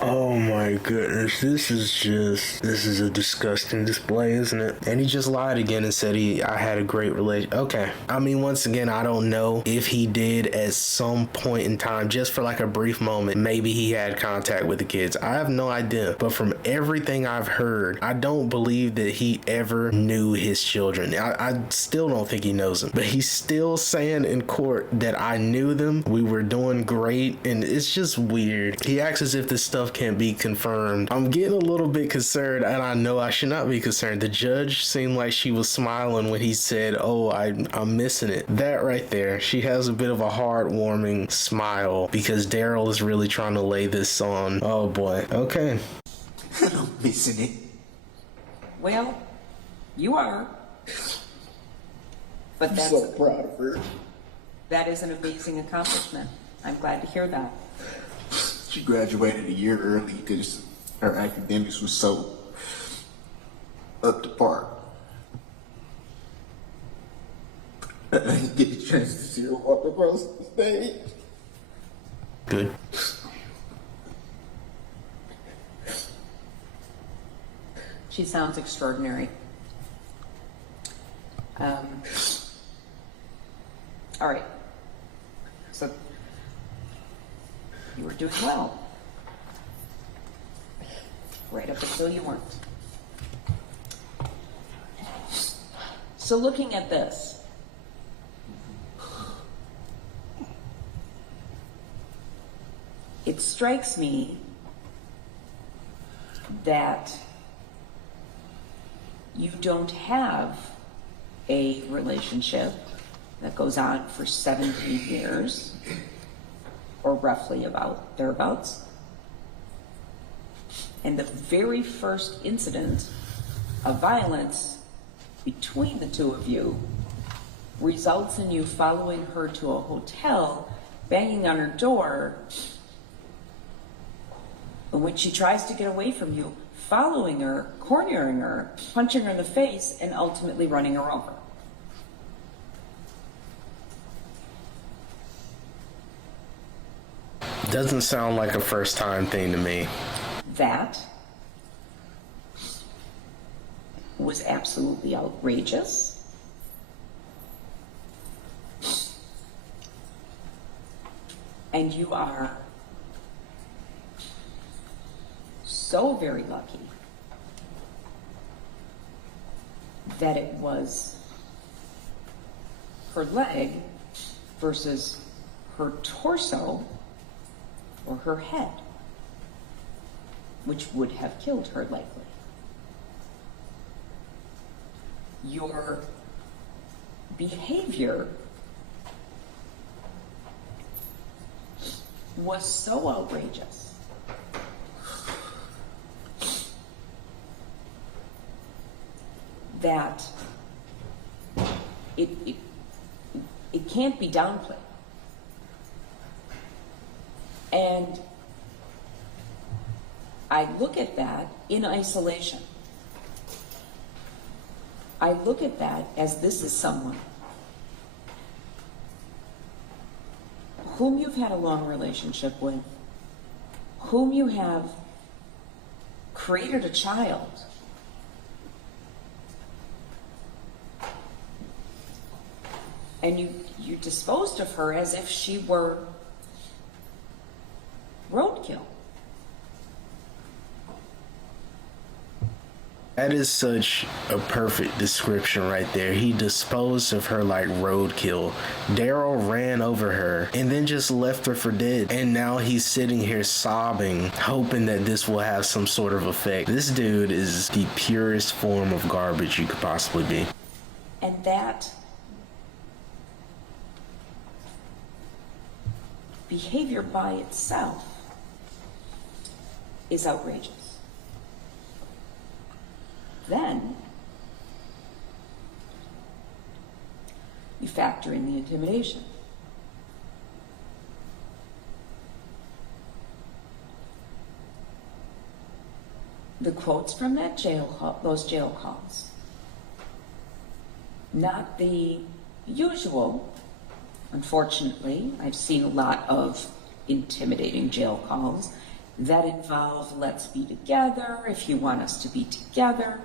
Oh my goodness, this is a disgusting display, isn't it? And he just lied again and said I had a great relation. Okay. I mean, once again, I don't know if he did at some point in time, just for like a brief moment, maybe he had contact with the kids. I have no idea. But from everything I've heard, I don't believe that he ever knew his children. I still don't think he knows them. But he's still saying in court that I knew them. We were doing great. And it's just weird. He acts as if this stuff can't be confirmed. I'm getting a little bit concerned, and I know I should not be concerned. The judge seemed like she was smiling when he said, "Oh, I'm missing it." That right there, she has a bit of a heartwarming smile because Darrell is really trying to lay this on. Oh boy. Okay. I'm missing it. Well, you are. But I'm that's so proud of her. that is an amazing accomplishment. I'm glad to hear that. She graduated a year early because her academics was so up to par. I didn't get the chance to see her walk across the stage. Good. She sounds extraordinary. All right. So you were doing well. Right up until you weren't. So looking at this, it strikes me that you don't have a relationship that goes on for 17 years, or roughly about thereabouts. And the very first incident of violence between the two of you results in you following her to a hotel, banging on her door, and when she tries to get away from you, following her, cornering her, punching her in the face, and ultimately running her over. Doesn't sound like a first time thing to me. That was absolutely outrageous. And you are so very lucky that it was her leg versus her torso or her head, which would have killed her likely. Your behavior was so outrageous that it can't be downplayed. And I look at that in isolation. I look at that as this is someone whom you've had a long relationship with, whom you have created a child, and you disposed of her as if she were roadkill. That is such a perfect description right there. He disposed of her like roadkill. Darrell ran over her and then just left her for dead. And now he's sitting here sobbing, hoping that this will have some sort of effect. This dude is the purest form of garbage you could possibly be. And that behavior by itself is outrageous. Then you factor in the intimidation. The quotes from that those jail calls, not the usual. Unfortunately, I've seen a lot of intimidating jail calls, that involve let's be together. If you want us to be together,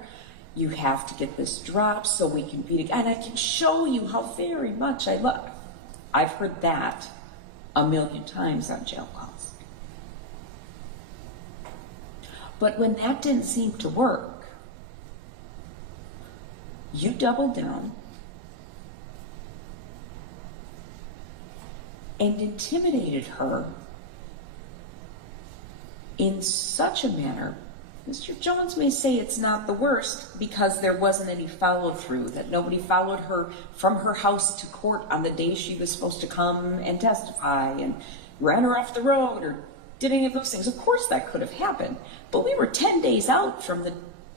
you have to get this dropped so we can be together. And I can show you how very much I love. I've heard that a million times on jail calls. But when that didn't seem to work, you doubled down and intimidated her in such a manner. Mr. Jones may say it's not the worst because there wasn't any follow through, that nobody followed her from her house to court on the day she was supposed to come and testify and ran her off the road or did any of those things. Of course that could have happened, but we were 10 days out from the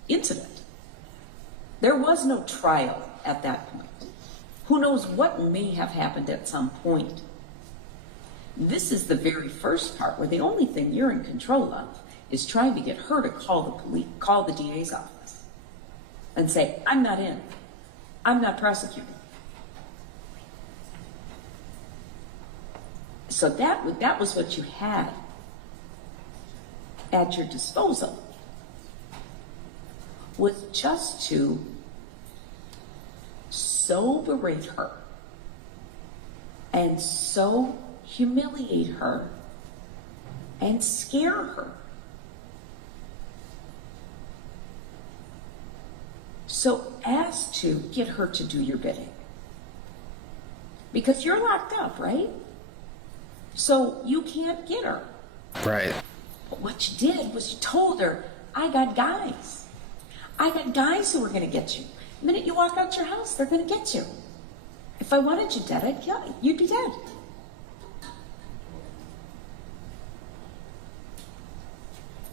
incident. There was no trial at that point. Who knows what may have happened at some point. This is the very first part where the only thing you're in control of is trying to get her to call the police, call the DA's office and say, I'm not in, I'm not prosecuting. So that was what you had at your disposal, was just to so berate her and so humiliate her and scare her. So as to get her to do your bidding. Because you're locked up, right? So you can't get her. Right. But what you did was you told her, I got guys. I got guys who are going to get you. The minute you walk out your house, they're going to get you. If I wanted you dead, I'd kill you. You'd be dead.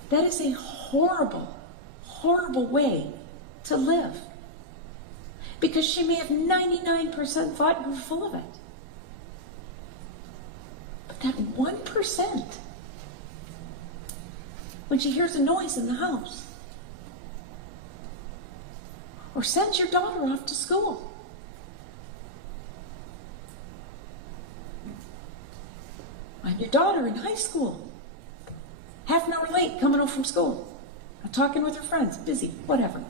That is a horrible, horrible way to live. Because she may have 99% thought you were full of it. But that 1%, when she hears a noise in the house, or sends your daughter off to school, and your daughter in high school, half an hour late, coming home from school, talking with her friends, busy, whatever.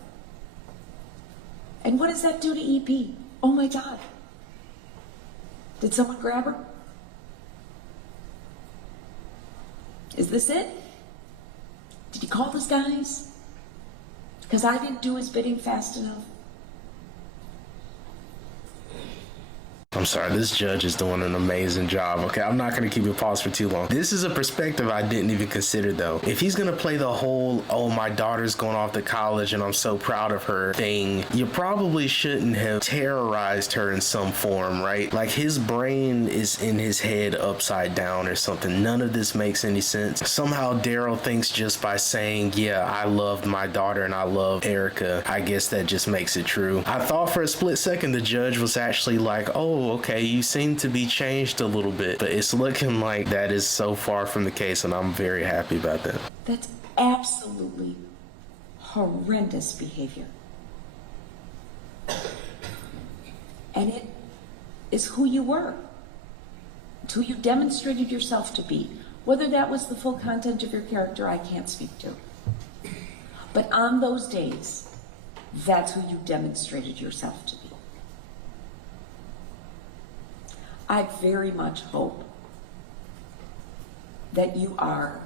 And what does that do to EP? Oh my God. Did someone grab her? Is this it? Did he call those guys? Because I didn't do his bidding fast enough. I'm sorry, this judge is doing an amazing job. Okay, I'm not going to keep you paused for too long. This is a perspective I didn't even consider, though. If he's going to play the whole, oh, my daughter's going off to college and I'm so proud of her thing, you probably shouldn't have terrorized her in some form, right? Like, his brain is in his head upside down or something. None of this makes any sense. Somehow Darrell thinks just by saying, yeah, I loved my daughter and I love Erica, I guess that just makes it true. I thought for a split second the judge was actually like, oh, okay, you seem to be changed a little bit, but it's looking like that is so far from the case, and I'm very happy about that. That's absolutely horrendous behavior. And it is who you were. It's who you demonstrated yourself to be. Whether that was the full content of your character, I can't speak to. But on those days, that's who you demonstrated yourself to be. I very much hope that you are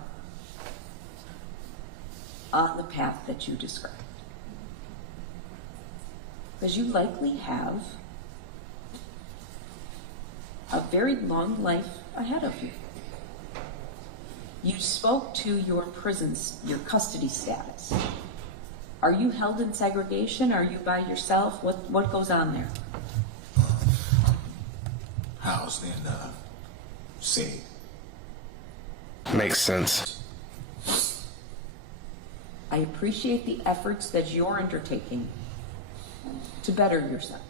on the path that you described. Because you likely have a very long life ahead of you. You spoke to your prisons, your custody status. Are you held in segregation? Are you by yourself? What goes on there? Housed in city. Makes sense. I appreciate the efforts that you're undertaking to better yourself.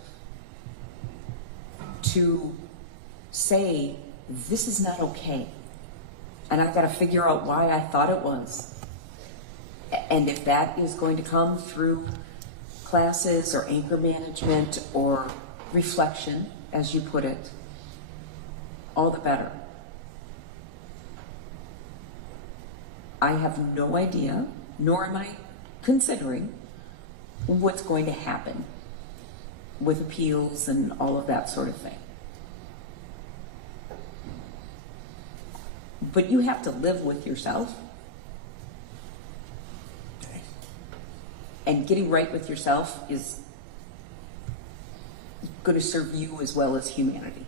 To say, this is not okay. And I've got to figure out why I thought it was. And if that is going to come through classes or anger management or reflection, as you put it, all the better. I have no idea, nor am I considering what's going to happen with appeals and all of that sort of thing. But you have to live with yourself. And getting right with yourself is going to serve you as well as humanity.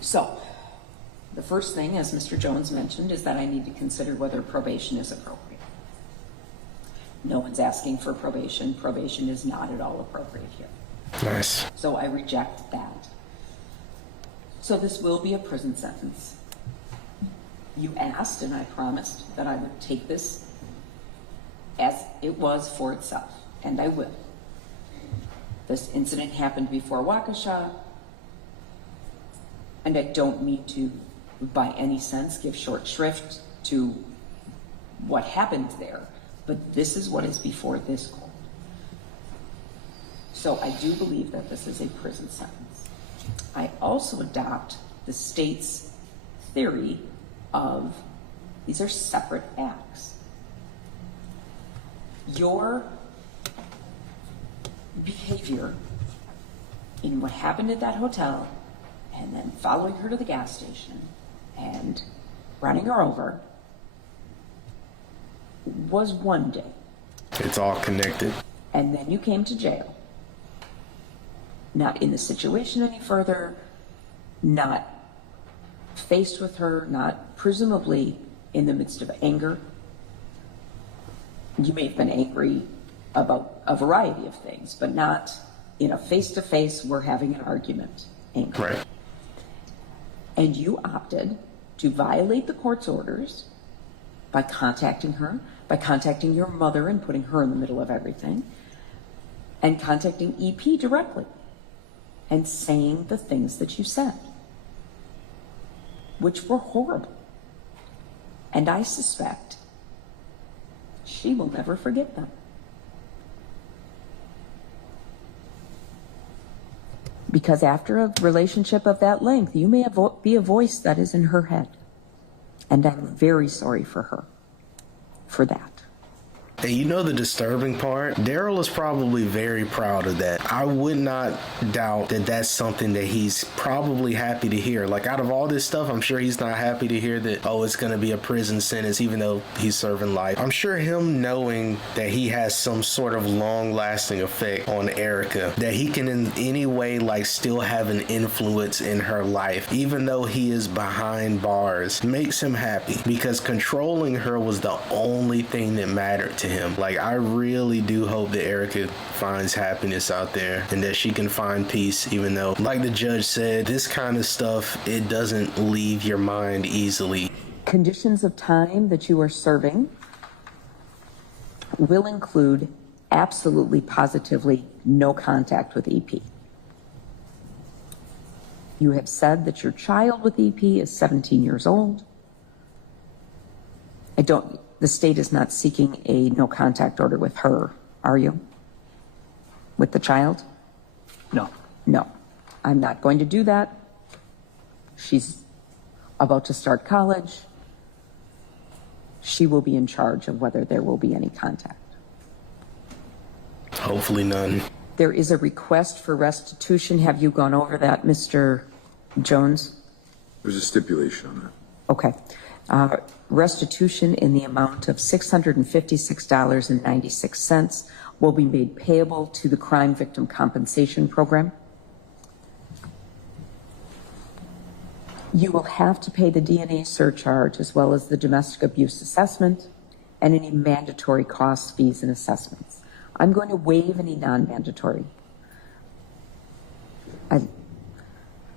So, the first thing, as Mr. Jones mentioned, is that I need to consider whether probation is appropriate. No one's asking for probation. Probation is not at all appropriate here. Nice. So I reject that. So this will be a prison sentence. You asked, and I promised that I would take this as it was for itself, and I will. This incident happened before Waukesha, and I don't mean to, by any sense, give short shrift to what happened there, but this is what is before this court. So I do believe that this is a prison sentence. I also adopt the state's theory of these are separate acts. Your behavior in what happened at that hotel and then following her to the gas station and running her over was one day. It's all connected. And then you came to jail. Not in the situation any further, not faced with her, not presumably in the midst of anger. You may have been angry about a variety of things, but not in a face-to-face, we're having an argument anger. Right. And you opted to violate the court's orders by contacting her, by contacting your mother and putting her in the middle of everything, and contacting EP directly and saying the things that you said, which were horrible. And I suspect she will never forget them. Because after a relationship of that length, you may be a voice that is in her head. And I'm very sorry for her, for that. And you know the disturbing part? Darrell is probably very proud of that. I would not doubt that that's something that he's probably happy to hear. Like, out of all this stuff, I'm sure he's not happy to hear that, oh, it's going to be a prison sentence, even though he's serving life. I'm sure him knowing that he has some sort of long-lasting effect on Erica, that he can in any way, like, still have an influence in her life, even though he is behind bars, makes him happy, because controlling her was the only thing that mattered to him. Like, I really do hope that Erica finds happiness out there and that she can find peace, even though, like the judge said, this kind of stuff, it doesn't leave your mind easily. Conditions of time that you are serving will include absolutely, positively no contact with EP. You have said that your child with EP is 17 years old. The state is not seeking a no contact order with her, are you? With the child? No. No, I'm not going to do that. She's about to start college. She will be in charge of whether there will be any contact. Hopefully none. There is a request for restitution. Have you gone over that, Mr. Jones? There's a stipulation on that. Okay. Restitution in the amount of $656.96 will be made payable to the Crime Victim Compensation Program. You will have to pay the DNA surcharge as well as the domestic abuse assessment and any mandatory costs, fees, and assessments. I'm going to waive any non-mandatory.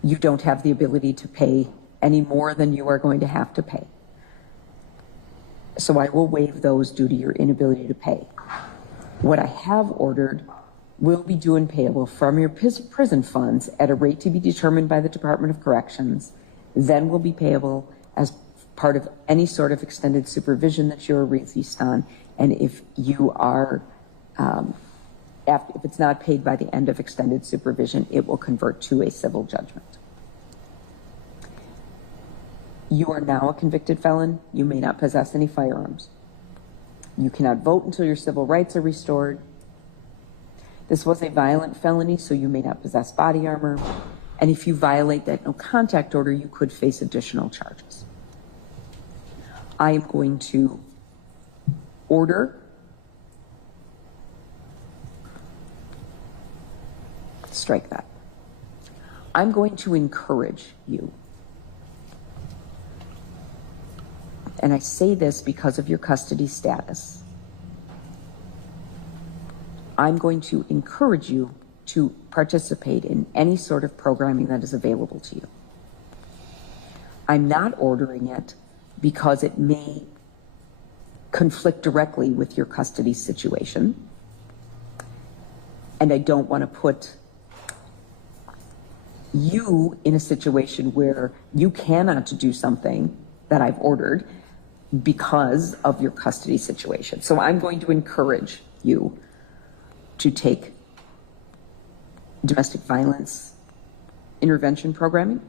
You don't have the ability to pay any more than you are going to have to pay. So I will waive those due to your inability to pay. What I have ordered will be due and payable from your prison funds at a rate to be determined by the Department of Corrections, then will be payable as part of any sort of extended supervision that you're released on. And if you are, if it's not paid by the end of extended supervision, it will convert to a civil judgment. You are now a convicted felon. You may not possess any firearms. You cannot vote until your civil rights are restored. This was a violent felony, so you may not possess body armor. And if you violate that no contact order, you could face additional charges. I am going to order strike that. I'm going to encourage you. And I say this because of your custody status. I'm going to encourage you to participate in any sort of programming that is available to you. I'm not ordering it because it may conflict directly with your custody situation. And I don't want to put you in a situation where you cannot do something that I've ordered because of your custody situation. So I'm going to encourage you to take domestic violence intervention programming,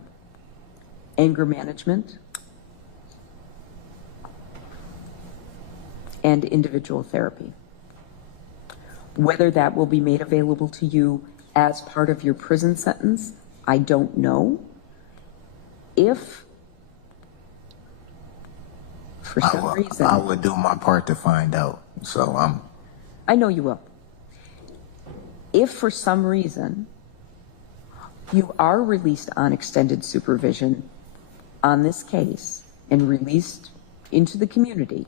anger management, and individual therapy. Whether that will be made available to you as part of your prison sentence, I don't know. If for some reason, I would do my part to find out. So I know you will. If for some reason you are released on extended supervision on this case and released into the community,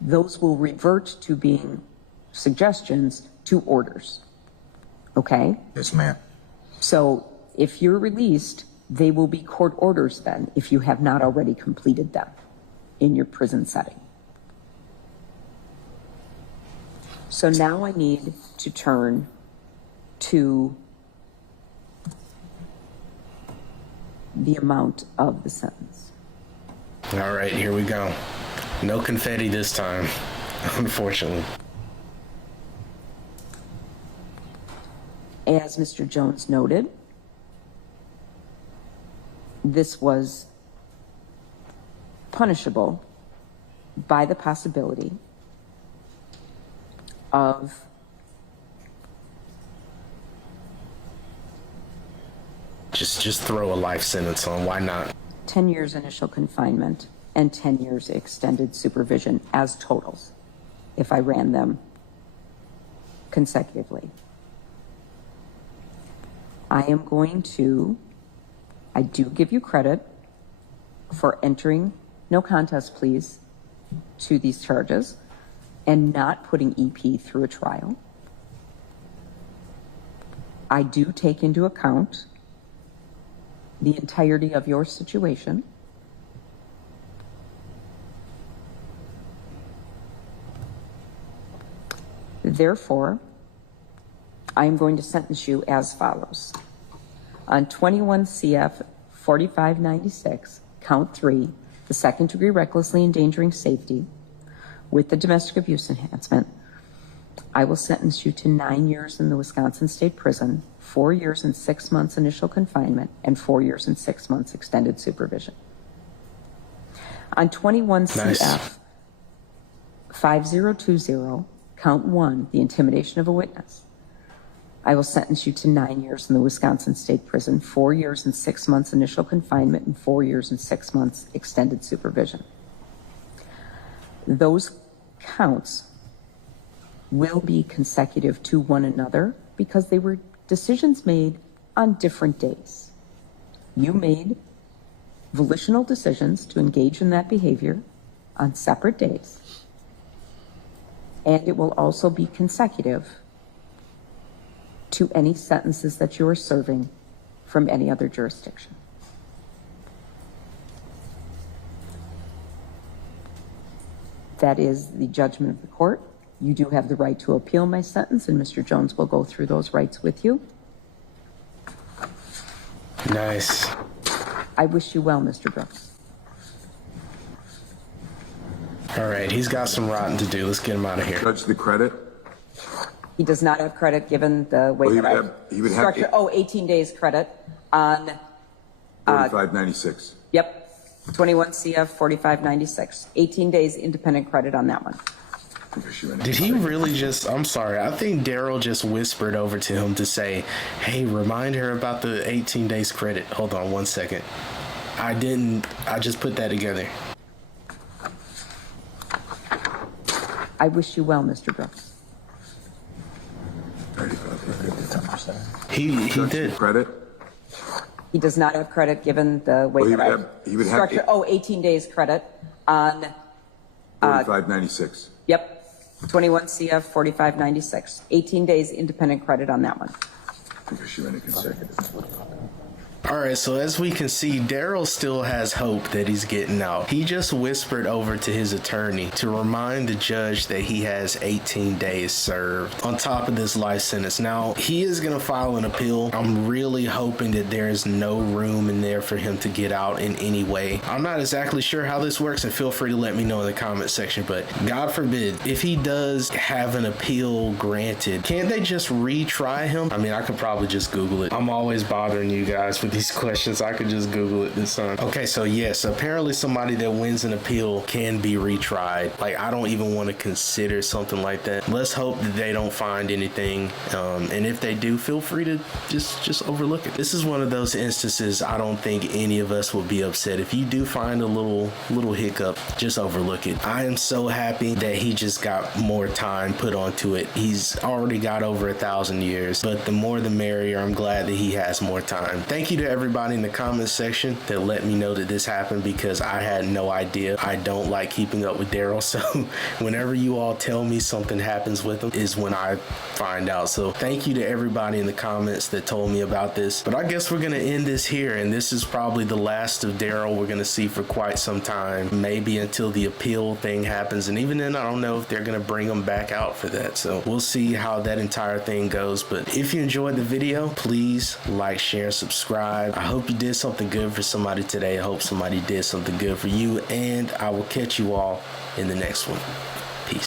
those will revert to being suggestions to orders. Okay? yes, ma'am. So if you're released, they will be court orders then, if you have not already completed them in your prison setting. So now I need to turn to the amount of the sentence. All right, here we go. No confetti this time, unfortunately. As Mr. Jones noted, this was punishable by the possibility of Just throw a life sentence on. Why not? 10 years initial confinement and 10 years extended supervision as totals, if I ran them consecutively. I do give you credit for entering no contest pleas to these charges and not putting EP through a trial. I do take into account the entirety of your situation. Therefore, I am going to sentence you as follows. On 21 CF 4596, count 3, the second degree recklessly endangering safety with the domestic abuse enhancement, I will sentence you to 9 years in the Wisconsin State Prison, 4 years and 6 months initial confinement, and 4 years and 6 months extended supervision. On 21 CF 5020, count 1, the intimidation of a witness, I will sentence you to 9 years in the Wisconsin State Prison, 4 years and 6 months initial confinement, and 4 years and 6 months extended supervision. Those counts will be consecutive to one another because they were decisions made on different days. You made volitional decisions to engage in that behavior on separate days. And it will also be consecutive to any sentences that you are serving from any other jurisdiction. That is the judgment of the court. You do have the right to appeal my sentence, and Mr. Jones will go through those rights with you. Nice. I wish you well, Mr. Brooks. All right, he's got some rotting to do. Let's get him out of here. Judge, the credit? He does not have credit given the way Well, that he would have structured. 18 days credit on. 4596. Yep. 21 CF 4596, 18 days independent credit on that one. Did he really just, I'm sorry, I think Darrell just whispered over to him to say, hey, remind her about the 18 days credit. Hold on 1 second. I just put that together. I wish you well, Mr. Brooks. He did. Credit? He does not have credit given the way that he would have 18 days credit on, 4596. yep, 21 CF 4596, 18 days independent credit on that one. All right, so as we can see, Darrell still has hope that he's getting out. He just whispered over to his attorney to remind the judge that he has 18 days served on top of this life sentence. Now, he is going to file an appeal. I'm really hoping that there is no room in there for him to get out in any way. I'm not exactly sure how this works, and feel free to let me know in the comment section, but God forbid, if he does have an appeal granted, can't they just retry him? I mean, I could probably just Google it. I'm always bothering you guys with these questions. I could just Google it this time. Okay, so yes, apparently somebody that wins an appeal can be retried. Like, I don't even want to consider something like that. Let's hope that they don't find anything, and if they do, feel free to just overlook it. This is one of those instances I don't think any of us will be upset. If you do find a little hiccup, just overlook it. I am so happy that he just got more time put onto it. He's already got over 1,000 years, but the more the merrier. I'm glad that he has more time. Thank you to everybody in the comments section that let me know that this happened, because I had no idea. I don't like keeping up with Darrell, so whenever you all tell me something happens with him is when I find out. So thank you to everybody in the comments that told me about this. But I guess we're gonna end this here, and this is probably the last of Darrell we're gonna see for quite some time, maybe until the appeal thing happens, and even then I don't know if they're gonna bring him back out for that. So we'll see how that entire thing goes. But if you enjoyed the video, please like, share, subscribe. I hope you did something good for somebody today. I hope somebody did something good for you, and I will catch you all in the next one.